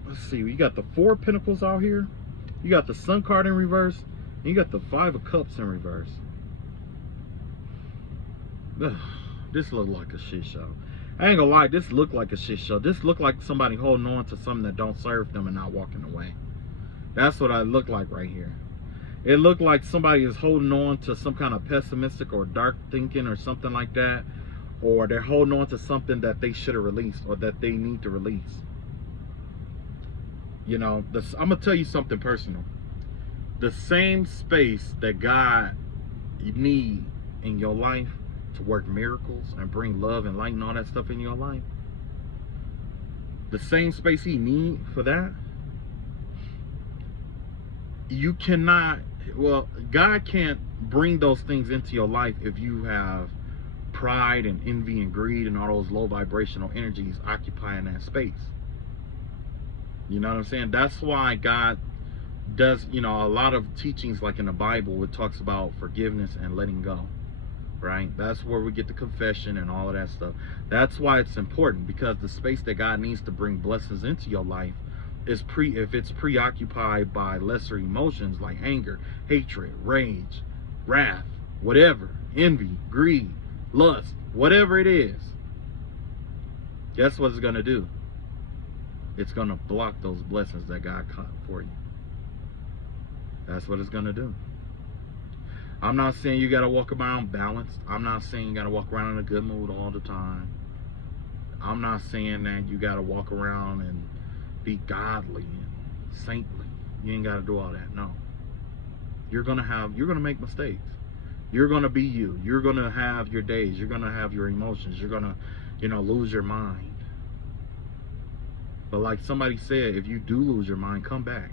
Let's see, you got the Four of Pentacles out here, you got the Sun card in reverse, and you got the Five of Cups in reverse. Ugh, this looked like a shit show. I ain't gonna lie, this looked like a shit show. This looked like somebody holding on to something that don't serve them and not walking away. That's what I look like right here. It looked like somebody is holding on to some kind of pessimistic or dark thinking or something like that. Or they're holding on to something that they should have released or that they need to release. You know, I'm going to tell you something personal. The same space that God need in your life to work miracles and bring love and light and all that stuff in your life. The same space He need for that. You cannot, well, God can't bring those things into your life if you have pride and envy and greed and all those low vibrational energies occupying that space. You know what I'm saying? That's why God does, you know, a lot of teachings like in the Bible, it talks about forgiveness and letting go, right? That's where we get the confession and all of that stuff. That's why it's important, because the space that God needs to bring blessings into your life is if it's preoccupied by lesser emotions like anger, hatred, rage, wrath, whatever, envy, greed, lust, whatever it is, guess what it's going to do? It's going to block those blessings that God caught for you. That's what it's going to do. I'm not saying you got to walk around balanced. I'm not saying you got to walk around in a good mood all the time. I'm not saying that you got to walk around and be godly and saintly. You ain't got to do all that. No. You're going to make mistakes. You're going to be you. You're going to have your days. You're going to have your emotions. You're going to, lose your mind. But like somebody said, if you do lose your mind, come back.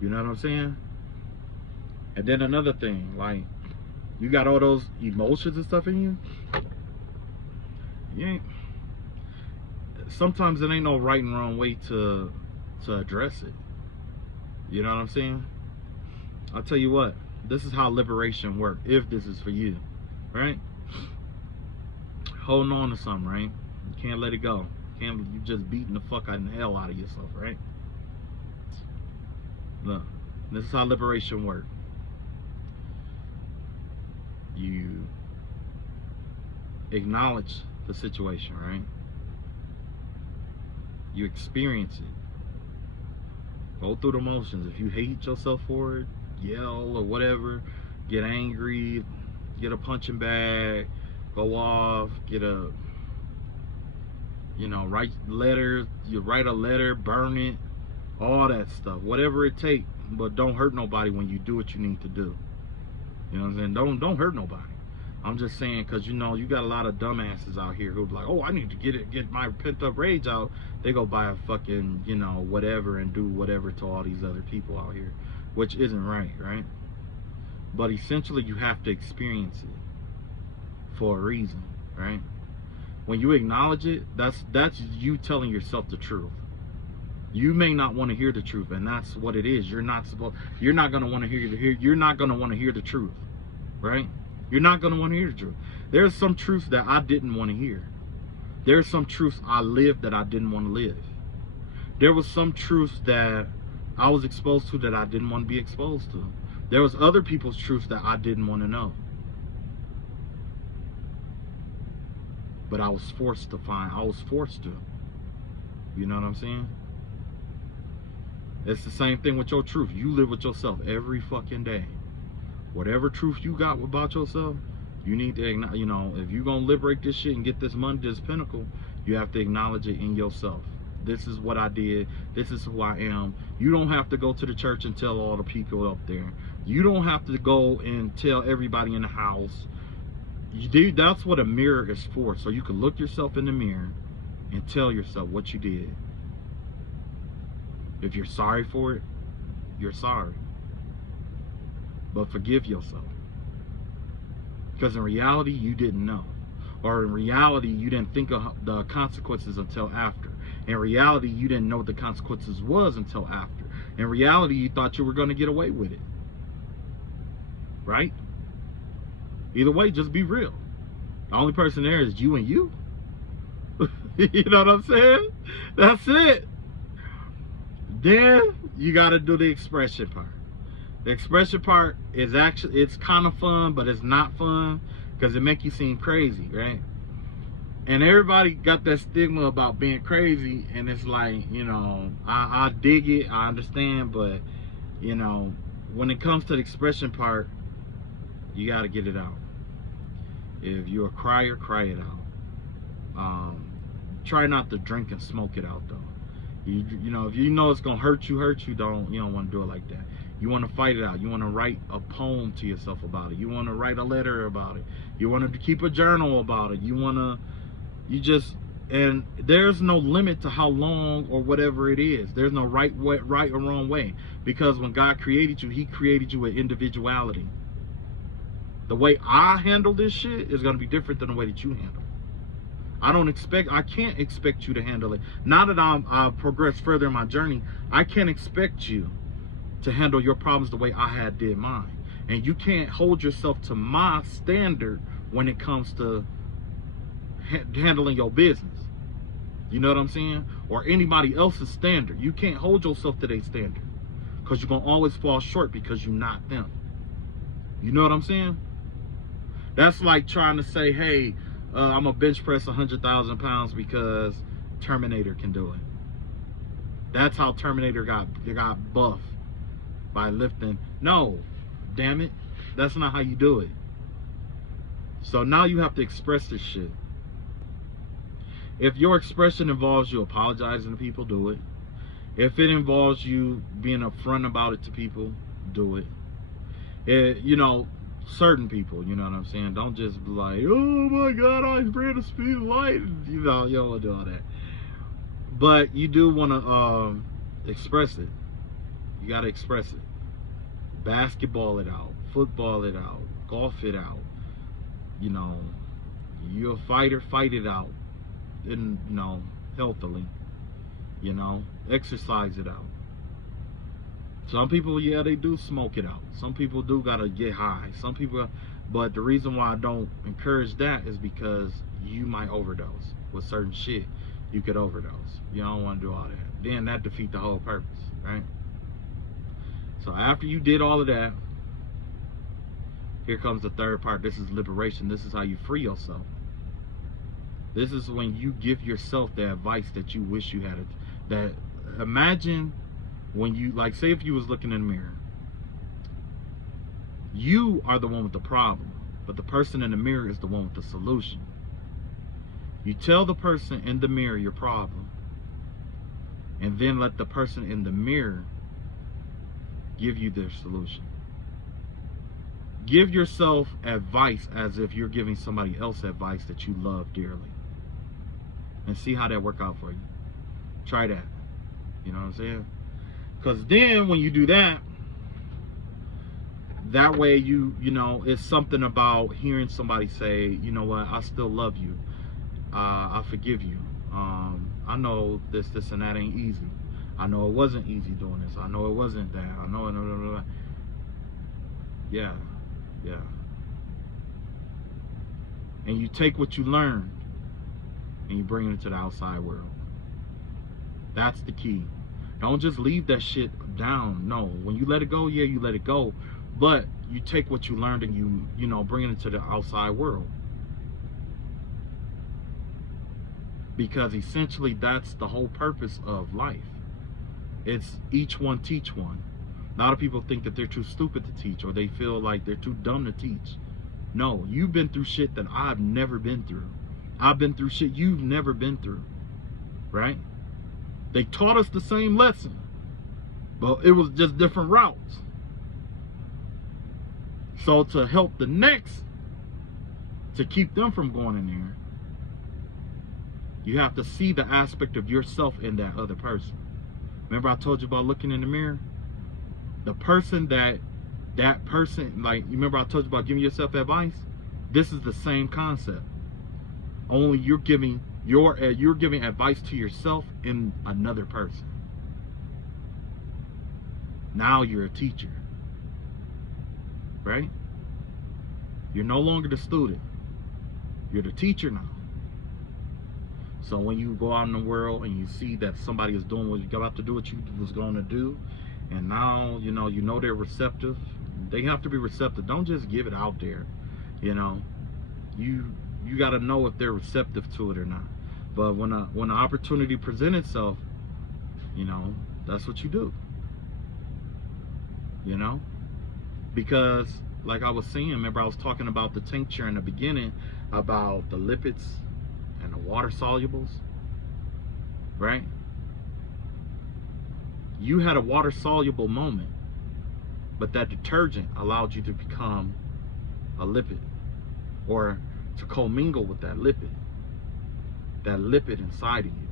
You know what I'm saying? And then another thing, like, you got all those emotions and stuff in you. You ain't. Sometimes it ain't no right and wrong way to address it. You know what I'm saying? I'll tell you what. This is how liberation works. If this is for you, right? Holding on to something, right? You can't let it go. You just beating the fuck out of the hell out of yourself, right? Look, this is how liberation works. You acknowledge the situation, right? You experience it. Go through the motions. If you hate yourself for it, yell or whatever, get angry, get a punching bag, go off, get a, write letters, you write a letter, burn it, all that stuff, whatever it takes, but don't hurt nobody when you do what you need to do. You know what I'm saying? Don't hurt nobody. I'm just saying, because you got a lot of dumbasses out here who's like, oh, I need to get my pent up rage out. They go buy a fucking, whatever and do whatever to all these other people out here, which isn't right, right? But essentially, you have to experience it for a reason, right? When you acknowledge it, that's you telling yourself the truth. You may not want to hear the truth, and that's what it is. You're not going to want to hear the truth, right? You're not going to want to hear the truth. There's some truths that I didn't want to hear. There's some truths I lived that I didn't want to live. There was some truths that I was exposed to that I didn't want to be exposed to. There was other people's truths that I didn't want to know. But I was forced to. You know what I'm saying? It's the same thing with your truth. You live with yourself every fucking day. Whatever truth you got about yourself, you need to acknowledge, if you're going to liberate this shit and get this money, this pinnacle, you have to acknowledge it in yourself. This is what I did. This is who I am. You don't have to go to the church and tell all the people up there. You don't have to go and tell everybody in the house. That's what a mirror is for. So you can look yourself in the mirror and tell yourself what you did. If you're sorry for it, you're sorry. But forgive yourself. Because in reality, you didn't know. Or in reality, you didn't think of the consequences until after. In reality, you didn't know what the consequences was until after. In reality, you thought you were going to get away with it. Right? Either way, just be real. The only person there is you and you. You know what I'm saying? That's it. Then you got to do the expression part. The expression part is actually, it's kind of fun, but it's not fun because it makes you seem crazy, right? And everybody got that stigma about being crazy, and it's like, I dig it, I understand, but, when it comes to the expression part, you got to get it out. If you're a crier, cry it out. Try not to drink and smoke it out, though. If you know it's gonna hurt you, you don't want to do it like that. You want to fight it out. You want to write a poem to yourself about it. You want to write a letter about it. You want to keep a journal about it. And there's no limit to how long or whatever it is. There's no right or wrong way, because when God created you, He created you with individuality. The way I handle this shit is going to be different than the way that you handle it. I can't expect you to handle it. Now that I've progressed further in my journey, I can't expect you to handle your problems the way I did mine. And you can't hold yourself to my standard when it comes to handling your business. You know what I'm saying? Or anybody else's standard. You can't hold yourself to their standard, because you're going to always fall short because you're not them. You know what I'm saying? That's like trying to say, hey, I'm a bench press 100,000 pounds because Terminator can do it. That's how Terminator got buff, by lifting. No, damn it, that's not how you do it. So now you have to express this shit. If your expression involves you apologizing to people, do it. If it involves you being upfront about it to people, do it. You know, certain people, you know what I'm saying? Don't just be like, oh my God, I ran the speed of light. You don't want to do all that. But you do want to express it. You got to express it. Basketball it out. Football it out. Golf it out. You know, you're a fighter, fight it out. And, you know, healthily. You know, exercise it out. Some people, yeah, they do smoke it out. Some people do gotta get high. Some people, but the reason why I don't encourage that is because you might overdose with certain shit. You could overdose. You don't want to do all that. Then that defeats the whole purpose, right? So after you did all of that, here comes the third part. This is liberation. This is how you free yourself. This is when you give yourself the advice that you wish you had. That imagine when you, like, say if you was looking in the mirror, you are the one with the problem, but the person in the mirror is the one with the solution. You tell the person in the mirror your problem, and then let the person in the mirror give you their solution. Give yourself advice as if you're giving somebody else advice that you love dearly, and see how that work out for you. Try that. You know what I'm saying? Because then when you do that, that way you know, it's something about hearing somebody say, you know what, I still love you. I forgive you. I know this and that ain't easy. I know it wasn't easy doing this. I know it wasn't that. I know it. Yeah. And you take what you learned and you bring it into the outside world. That's the key. Don't just leave that shit down. No, when you let it go, yeah, you let it go. But you take what you learned and you know, bring it into the outside world. Because essentially that's the whole purpose of life. It's each one teach one. A lot of people think that they're too stupid to teach, or they feel like they're too dumb to teach. No, you've been through shit that I've never been through. I've been through shit you've never been through. Right? They taught us the same lesson, but it was just different routes. So to help the next, to keep them from going in there, you have to see the aspect of yourself in that other person. Remember I told you about looking in the mirror? The person that person, like, you remember I told you about giving yourself advice? This is the same concept. Only you're giving advice to yourself in another person. Now you're a teacher. Right? You're no longer the student. You're the teacher now. So when you go out in the world and you see that somebody is doing what you're about to do, what you was going to do, and now you know they're receptive. They have to be receptive. Don't just give it out there. You know, you got to know if they're receptive to it or not. But when an opportunity presents itself, you know, that's what you do. You know, because like I was saying, remember I was talking about the tincture in the beginning, about the lipids and the water solubles, right? You had a water soluble moment, but that detergent allowed you to become a lipid, or to commingle with that lipid inside of you,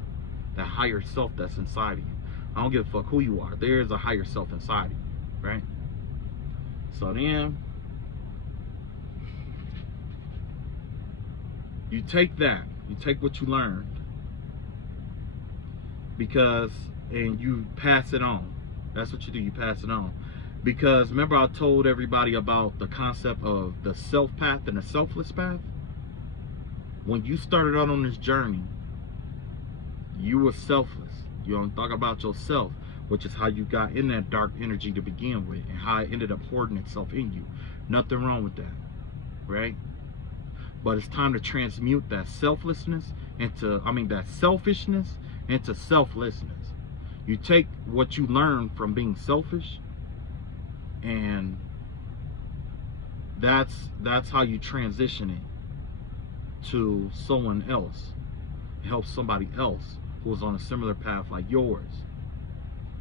that higher self that's inside of you. I don't give a fuck who you are. There is a higher self inside of you, right? So then you take that, you take what you learned, and you pass it on. That's what you do, you pass it on. Because remember I told everybody about the concept of the self path and the selfless path? When you started out on this journey, you were selfless. You don't talk about yourself, which is how you got in that dark energy to begin with, and how it ended up hoarding itself in you. Nothing wrong with that, right? But it's time to transmute that selflessness that selfishness into selflessness. You take what you learn from being selfish, and that's how you transition it to someone else. Help somebody else who is on a similar path like yours,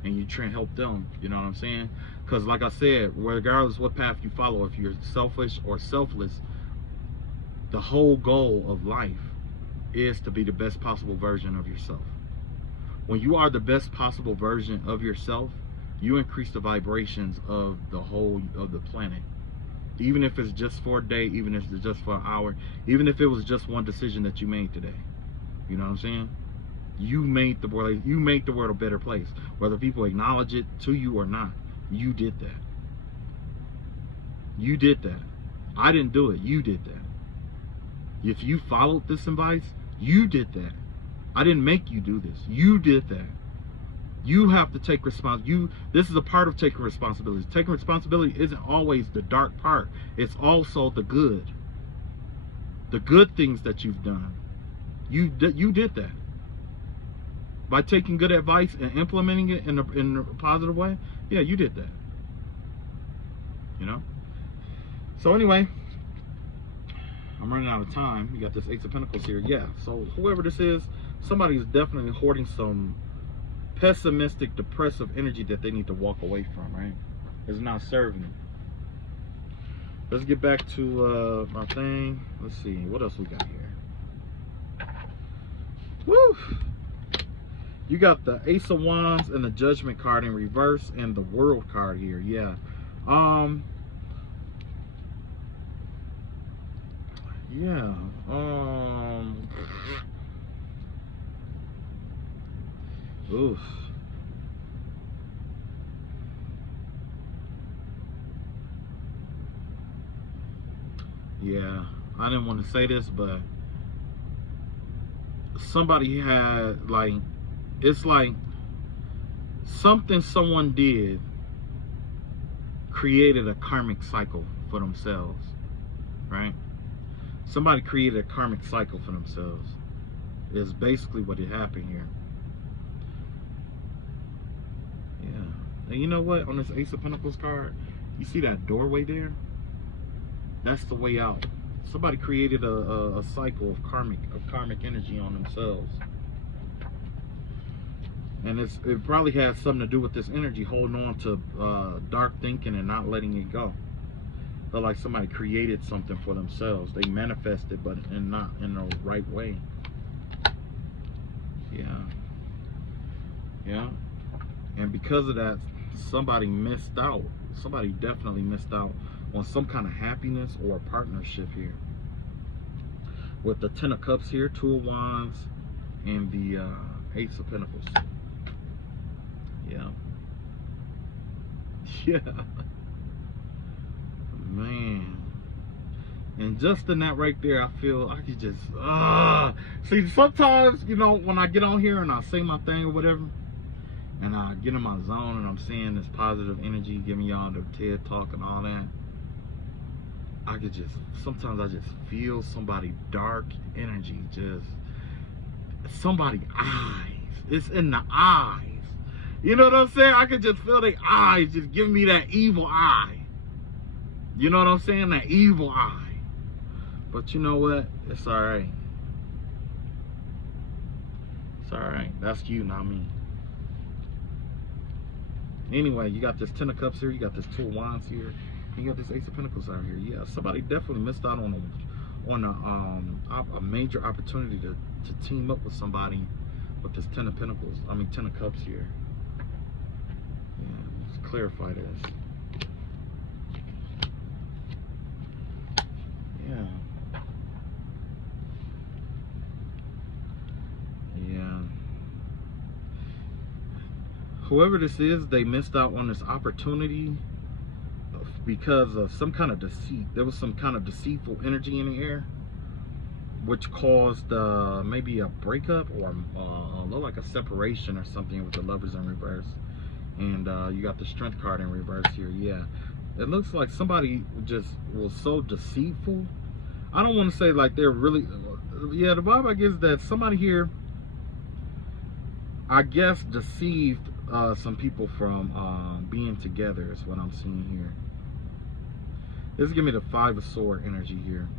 and you try and help them. You know what I'm saying? Because like I said, regardless what path you follow, if you're selfish or selfless, the whole goal of life is to be the best possible version of yourself. When you are the best possible version of yourself, you increase the vibrations of the whole of the planet. Even if it's just for a day, even if it's just for an hour, even if it was just one decision that you made today. You know what I'm saying? You made the world a better place. Whether people acknowledge it to you or not, you did that. You did that. I didn't do it. You did that. If you followed this advice, you did that. I didn't make you do this. You did that. You have to take responsibility. This is a part of taking responsibility. Taking responsibility isn't always the dark part. It's also the good. The good things that you've done. You did that. By taking good advice and implementing it in a positive way, yeah, you did that. You know? So anyway, I'm running out of time. You got this Ace of Pentacles here. Yeah, so whoever this is, somebody's definitely hoarding some pessimistic, depressive energy that they need to walk away from, right? It's not serving them. Let's get back to my thing. Let's see, what else we got here? Woo! You got the Ace of Wands and the Judgment card in reverse and the World card here. Yeah. Yeah. Oof. Yeah. I didn't want to say this, but somebody had, like, it's like something someone did created a karmic cycle for themselves, right? Somebody created a karmic cycle for themselves. Is basically what had happened here. Yeah. And you know what? On this Ace of Pentacles card, you see that doorway there? That's the way out. Somebody created a cycle of karmic energy on themselves. And it probably has something to do with this energy holding on to dark thinking and not letting it go. But like somebody created something for themselves. They manifested, but not in the right way. Yeah. Yeah. And because of that, somebody missed out. Somebody definitely missed out on some kind of happiness or a partnership here. With the Ten of Cups here, Two of Wands, and the Ace of Pentacles. Yeah. Yeah. Man. And just in that right there, I feel I could just see, sometimes, you know, when I get on here and I say my thing or whatever, and I get in my zone and I'm seeing this positive energy, giving y'all the TED talk and all that, I could just, sometimes I just feel somebody dark energy, just somebody eyes. It's in the eyes. You know what I'm saying? I could just feel their eyes just giving me that evil eye. You know what I'm saying? That evil eye. But you know what? It's alright. It's alright. That's you, not me. Anyway, you got this Ten of Cups here. You got this Two of Wands here. You got this Ace of Pentacles out here. Yeah, somebody definitely missed out on a major opportunity to team up with somebody with this Ten of Pentacles. I mean, Ten of Cups here. Yeah, let's clarify this. Yeah. Yeah. Whoever this is, they missed out on this opportunity because of some kind of deceit. There was some kind of deceitful energy in the air, which caused maybe a breakup or like a separation or something with the Lovers in reverse. And you got the Strength card in reverse here. Yeah. It looks like somebody just was so deceitful. I don't want to say like they're really, yeah, the vibe I guess that somebody here, I guess, deceived some people from being together is what I'm seeing here. This is giving me the Five of Swords energy here.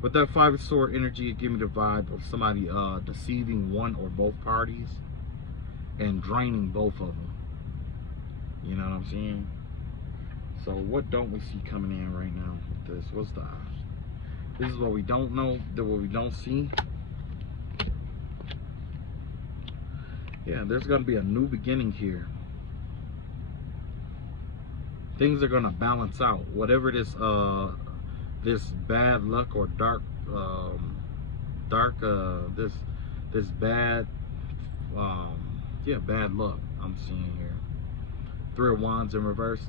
With that Five of Swords energy, it gives me the vibe of somebody deceiving one or both parties and draining both of them. You know what I'm saying? So what don't we see coming in right now with this? What's the... This is what we don't know, what we don't see. Yeah, there's going to be a new beginning here. Things are going to balance out. Whatever this this bad luck or this bad bad luck I'm seeing here. Three of Wands in reverse.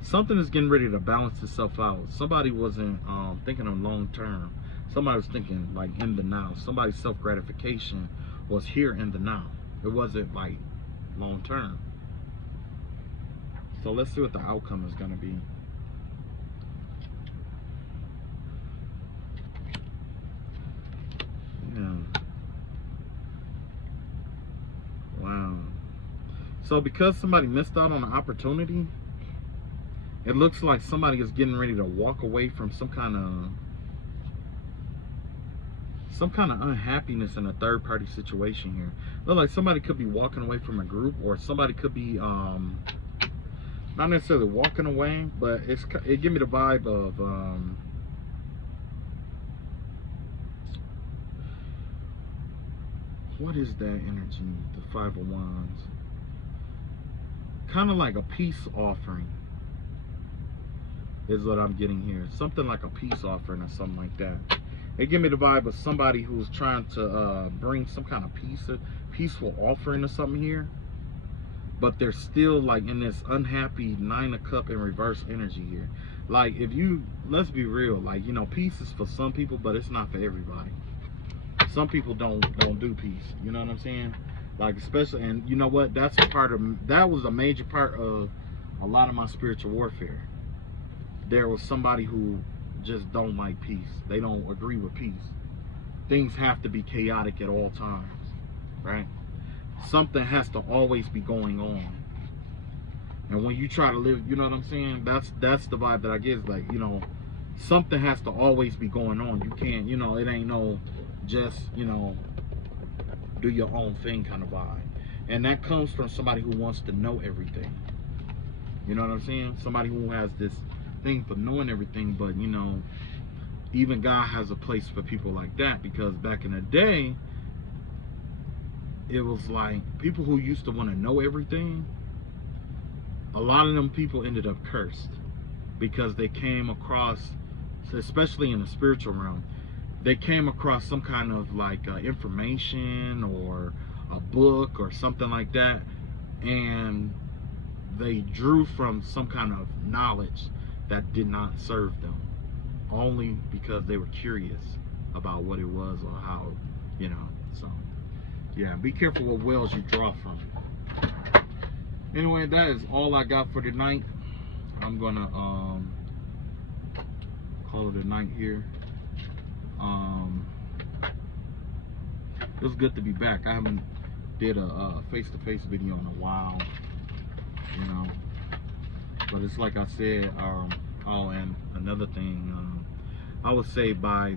Something is getting ready to balance itself out. Somebody wasn't thinking of long term. Somebody was thinking like in the now. Somebody's self-gratification was here in the now. It wasn't like long term. So let's see what the outcome is going to be. Yeah. Wow. So because somebody missed out on an opportunity, it looks like somebody is getting ready to walk away from some kind of unhappiness in a third-party situation here. Look like somebody could be walking away from a group, or somebody could be not necessarily walking away, but it give me the vibe of what is that energy? The Five of Wands. Kind of like a peace offering is what I'm getting here. Something like a peace offering or something like that. It give me the vibe of somebody who's trying to bring some kind of peaceful offering or something here, but they're still like in this unhappy Nine of Cups in reverse energy here. Like, if you, let's be real, like, you know, peace is for some people, but it's not for everybody. Some people don't do peace. You know what I'm saying? Like, especially, and you know what? That's part of, that was a major part of a lot of my spiritual warfare. There was somebody who just don't like peace. They don't agree with peace. Things have to be chaotic at all times, right? Something has to always be going on. And when you try to live, you know what I'm saying? That's the vibe that I get. Like, you know, something has to always be going on. You can't, you know, it ain't no just, you know, do your own thing kind of vibe. And that comes from somebody who wants to know everything. You know what I'm saying? Somebody who has this thing for knowing everything. But, you know, even God has a place for people like that, because back in the day, it was like people who used to want to know everything, a lot of them people ended up cursed, because they came across, especially in the spiritual realm, they came across some kind of like information or a book or something like that, and they drew from some kind of knowledge that did not serve them, only because they were curious about what it was or how, you know. So yeah, be careful what wells you draw from. Anyway, that is all I got for tonight. I'm gonna call it a night here. It was good to be back. I haven't did a face-to-face video in a while, you know. But it's like I said. Oh, and another thing, I would say by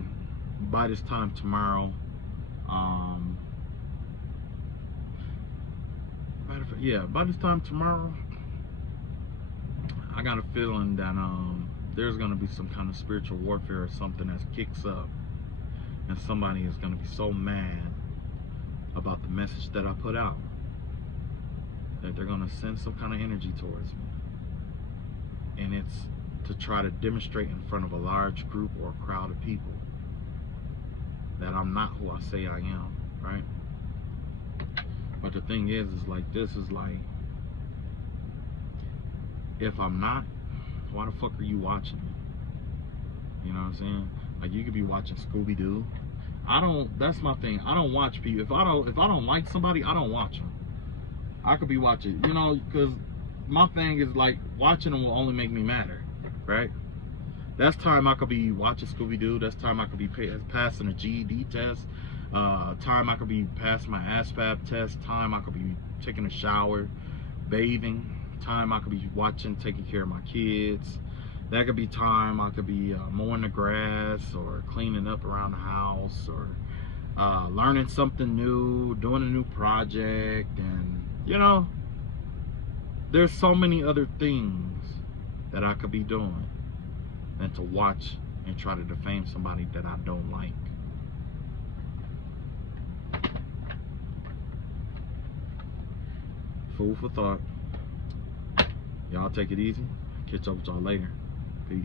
this time tomorrow, by this time tomorrow, I got a feeling that there's gonna be some kind of spiritual warfare or something that kicks up, and somebody is gonna be so mad about the message that I put out that they're gonna send some kind of energy towards me, and it's to try to demonstrate in front of a large group or a crowd of people that I'm not who I say I am, right? But the thing is like, this is like, if I'm not, why the fuck are you watching me? You know what I'm saying? Like, you could be watching Scooby-Doo. That's my thing. I don't watch people. If I don't like somebody, I don't watch them. I could be watching, you know, because my thing is like, watching them will only make me madder. right? That's time I could be watching Scooby-Doo. That's time I could be passing a GED test. Time I could be passing my ASVAB test. Time I could be taking a shower, bathing. Time I could be watching, taking care of my kids. That could be time I could be mowing the grass or cleaning up around the house, or learning something new, doing a new project. And you know, there's so many other things that I could be doing than to watch and try to defame somebody that I don't like. Food for thought. Y'all take it easy. Catch up with y'all later. Peace.